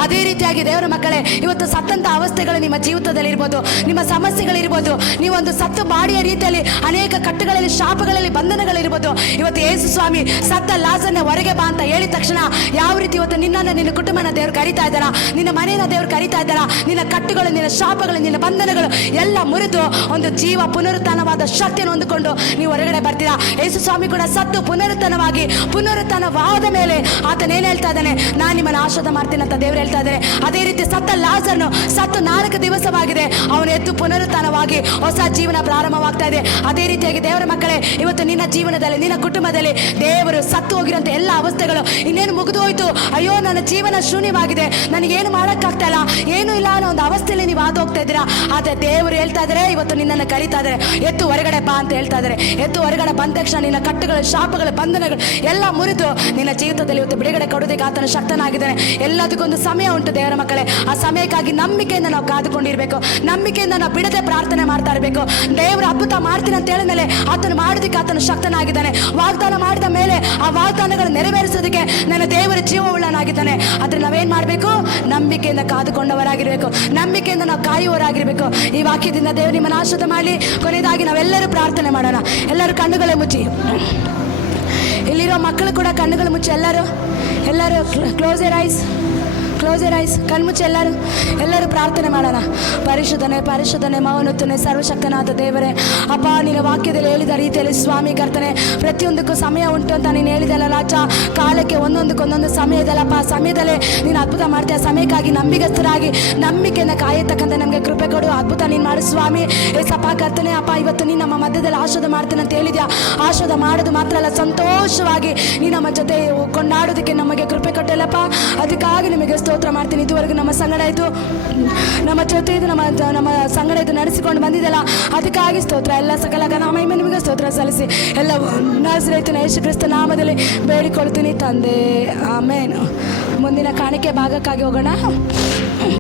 ಅದೇ ರೀತಿಯಾಗಿ ದೇವರ ಮಕ್ಕಳೇ, ಇವತ್ತು ಸತ್ತಂತ ಅವಸ್ಥೆಗಳು ನಿಮ್ಮ ಜೀವಿತದಲ್ಲಿ ಇರ್ಬೋದು ನಿಮ್ಮ ಸಮಸ್ಯೆಗಳಿರ್ಬೋದು, ನೀವೊಂದು ಸತ್ತು ಬಾಡಿಯ ರೀತಿಯಲ್ಲಿ ಅನೇಕ ಕಟ್ಟುಗಳಲ್ಲಿ, ಶಾಪಗಳಲ್ಲಿ, ಬಂಧನಗಳಿರ್ಬೋದು. ಇವತ್ತು ಯೇಸು ಸ್ವಾಮಿ, ಸತ್ತ ಲಾಸನ್ನ ಹೊರಗೆ ಬಾ ಅಂತ ಹೇಳಿದ ತಕ್ಷಣ ಯಾವ ರೀತಿ ಇವತ್ತು ನಿನ್ನನ್ನು ನಿನ್ನ ಕುಟುಂಬನ ದೇವರು ಕರಿತಾ ಇದ್ದಾರ? ನಿನ್ನ ಮನೆಯನ್ನ ದೇವ್ರು ಕರಿತಾ ಇದ್ದಾರ? ನಿನ್ನ ಕಟ್ಟುಗಳು, ನಿನ್ನ ಶಾಪಗಳು, ನಿನ್ನ ಬಂಧನಗಳು ಎಲ್ಲ ಮುರಿದು ಒಂದು ಜೀವ ಪುನರುತ್ಥಾನವಾದ ಶಕ್ತಿಯನ್ನು ಹೊಂದಿಕೊಂಡು ನೀವು ಹೊರಗಡೆ ಬರ್ತೀರಾ? ಯೇಸು ಸ್ವಾಮಿ ಕೂಡ ಸತ್ತು ಪುನರುತ್ಥಾನವಾಗಿ, ಪುನರುತ್ಥಾನವಾದ ಮೇಲೆ ಆತನೇನು ಹೇಳ್ತಾ ಇದ್ದಾನೆ? ನಾನು ನಿಮ್ಮನ್ನು ಆಶ್ರದ ಮಾಡ್ತೀನಿ ಅಂತ ದೇವ್ರು ಹೇಳ್ತಾ ಇದ್ದಾರೆ. ಅದೇ ರೀತಿ ಸತ್ತ ಲಾಸನ್ನು ಸತ್ತು ನಾಲ್ಕು ದಿವಸವಾಗಿದೆ. ಅವನು ಎದ್ದು ಪುನರುತ್ಥಾನವಾಗಿ ಹೊಸ ಜೀವನ ಪ್ರಾರಂಭವಾಗ್ತಾ ಇದೆ. ಅದೇ ರೀತಿಯಾಗಿ ದೇವರ ಮಕ್ಕಳೇ, ಇವತ್ತು ನಿನ್ನ ಜೀವನದಲ್ಲಿ, ನಿನ್ನ ಕುಟುಂಬದಲ್ಲಿ ದೇವರು ಸತ್ತು ಹೋಗಿರೋಂಥ ಎಲ್ಲ ಅವಸ್ಥೆಗಳು ಇನ್ನೇನು ಮುಗಿದು ಹೋಯ್ತು ಅಯ್ಯೋ, ನನ್ನ ಜೀವನ ಶೂನ್ಯವಾಗಿದೆ. ನನಗೇನು ಮಾಡೋಕ್ಕಾಗ್ತಾ ಇಲ್ಲ. ಏನೂ ಇಲ್ಲ ಅನ್ನೋ ಒಂದು ಅವಸ್ಥೆಯಲ್ಲಿ ನೀವು ಹಾದು ಹೋಗ್ತಾ ಇದ್ದೀರಾ? ಆದರೆ ದೇವರು ಹೇಳ್ತಾ ಇದ್ದಾರೆ, ಇವತ್ತು ನಿನ್ನನ್ನು ಕರೀತಾ ಇದ್ದಾರೆ. ಎತ್ತು ಹೊರಗಡೆ ಬಾ ಅಂತ ಹೇಳ್ತಾ ಇದ್ದಾರೆ. ಎತ್ತು ಹೊರಗಡೆ ಬಂದ ತಕ್ಷಣ ನಿನ್ನ ಕಟ್ಟುಗಳು, ಶಾಪಗಳು, ಬಂಧನಗಳು ಎಲ್ಲ ಮುರಿದು ನಿನ್ನ ಜೀವಿತದಲ್ಲಿ ಇವತ್ತು ಬಿಡುಗಡೆ ಕೊಡೋದಕ್ಕೆ ಆತನ ಶಕ್ತನಾಗಿದ್ದಾನೆ. ಎಲ್ಲದಕ್ಕೊಂದು ಸಮಯ ಉಂಟು ದೇವರ ಮಕ್ಕಳೇ. ಆ ಸಮಯಕ್ಕಾಗಿ ನಂಬಿಕೆಯಿಂದ ನಾವು ಕಾದುಕೊಂಡಿರಬೇಕು. ನಂಬಿಕೆಯಿಂದ ನಾವು ಬಿಡದೆ ಪ್ರಾರ್ಥನೆ ಮಾಡ್ತಾ ಇರಬೇಕು. ದೇವರು ಅದ್ಭುತ ಮಾಡ್ತೀನಿ ಅಂತ ಹೇಳಿದ ಮೇಲೆ ಆತನು ಮಾಡೋದಕ್ಕೆ ಆತನು ಶಕ್ತನಾಗಿದ್ದಾನೆ. ವಾಗ್ದಾನ ಮಾಡಿದ ಮೇಲೆ ಆ ವಾಗ್ದಾನಗಳು ನೆರವೇರಿಸೋದಕ್ಕೆ ನನ್ನ ದೇವರ ಜೀವವುಳ್ಳನಾಗಿದ್ದಾನೆ ಆದರೆ ನಾವೇನ್ ಮಾಡಬೇಕು? ನಂಬಿಕೆಯಿಂದ ಕಾದುಕೊಂಡವರಾಗಿರಬೇಕು. ನಂಬಿಕೆಯಿಂದ ನಾವು ಕಾಯುವವರಾಗಿರಬೇಕು. ಈ ವಾಕ್ಯದಿಂದ ದೇವರು ನಿಮ್ಮನ್ನು ಆಶ್ರದ ಮಾಡಿ. ಕೊನೆಯದಾಗಿ ನಾವೆಲ್ಲರೂ ಪ್ರಾರ್ಥನೆ ಮಾಡೋಣ. ಎಲ್ಲರೂ ಕಣ್ಣುಗಳೇ ಮುಚ್ಚಿ. ಇಲ್ಲಿರೋ ಮಕ್ಕಳು ಕೂಡ ಕಣ್ಣುಗಳು ಮುಚ್ಚಿ ಎಲ್ಲರೂ. ಎಲ್ಲರೂ close your eyes close eyes ಕಣ್ಮುಚ್ಚೆ ಎಲ್ಲರೂ. ಎಲ್ಲರೂ ಪ್ರಾರ್ಥನೆ ಮಾಡೋಣ. ಪರಿಶುದ್ಧನೆ ಪರಿಶುದ್ಧನೆ ಮೌನತ್ತನೆ ಸರ್ವಶಕ್ತನಾದ ದೇವರೇ, ಅಪ್ಪ, ನಿನ್ನ ವಾಕ್ಯದಲ್ಲಿ ಹೇಳಿದ ರೀತಿಯಲ್ಲಿ ಸ್ವಾಮಿ, ಕರ್ತನೆ, ಪ್ರತಿಯೊಂದಕ್ಕೂ ಸಮಯ ಉಂಟು ಅಂತ ನೀನು ಹೇಳಿದಲ್ಲ, ರಾಜ. ಕಾಲಕ್ಕೆ ಒಂದೊಂದಕ್ಕೆ ಒಂದೊಂದು ಸಮಯ ಇದೆಯಲ್ಲಪ್ಪ ಸಮಯದಲ್ಲೇ ನೀನು ಅದ್ಭುತ ಮಾಡ್ತೀಯ. ಸಮಯಕ್ಕಾಗಿ ನಂಬಿಗಸ್ತರಾಗಿ ನಂಬಿಕೆಯನ್ನು ಕಾಯತಕ್ಕಂಥ ನಮಗೆ ಕೃಪೆ ಕೊಡು. ಅದ್ಭುತ ನೀನು ಮಾಡು, ಸ್ವಾಮಿ. ಏಸಪ್ಪ ಕರ್ತನೆ, ಅಪ್ಪ, ಇವತ್ತು ನೀನು ನಮ್ಮ ಮಧ್ಯದಲ್ಲಿ ಆಶೋದ ಮಾಡ್ತೀನಿ ಅಂತ ಹೇಳಿದ್ಯಾ? ಆಶೋದ ಮಾಡೋದು ಮಾತ್ರ ಅಲ್ಲ, ಸಂತೋಷವಾಗಿ ನೀನು ನಮ್ಮ ಜೊತೆ ಕೊಂಡಾಡೋದಕ್ಕೆ ನಮಗೆ ಕೃಪೆ ಕೊಟ್ಟಲ್ಲಪ್ಪ. ಅದಕ್ಕಾಗಿ ನಿಮಗೆ ಸ್ತೋತ್ರ ಮಾಡ್ತೀನಿ. ಇದುವರೆಗೂ ನಮ್ಮ ಸಂಗಡ ಇದ್ದು, ನಮ್ಮ ಜೊತೆ ಇದು ನಮ್ಮ ನಮ್ಮ ಸಂಗಡ ಇದು ನಡೆಸಿಕೊಂಡು ಬಂದಿದ್ದಲ್ಲ, ಅದಕ್ಕಾಗಿ ಸ್ತೋತ್ರ. ಎಲ್ಲ ಸಕಲ ಘನಮಹಿಮೆ ನಿಮಗೆ ಸ್ತೋತ್ರ ಸಲ್ಲಿಸಿ. ಎಲ್ಲ ನಾಸರೈತಿನ ಯೇಸು ಕ್ರಿಸ್ತ ನಾಮದಲ್ಲಿ ಬೇಡಿಕೊಳ್ತೀನಿ ತಂದೆ. ಆಮೇನು. ಮುಂದಿನ ಕಾಣಿಕೆ ಭಾಗಕ್ಕಾಗಿ ಹೋಗೋಣ.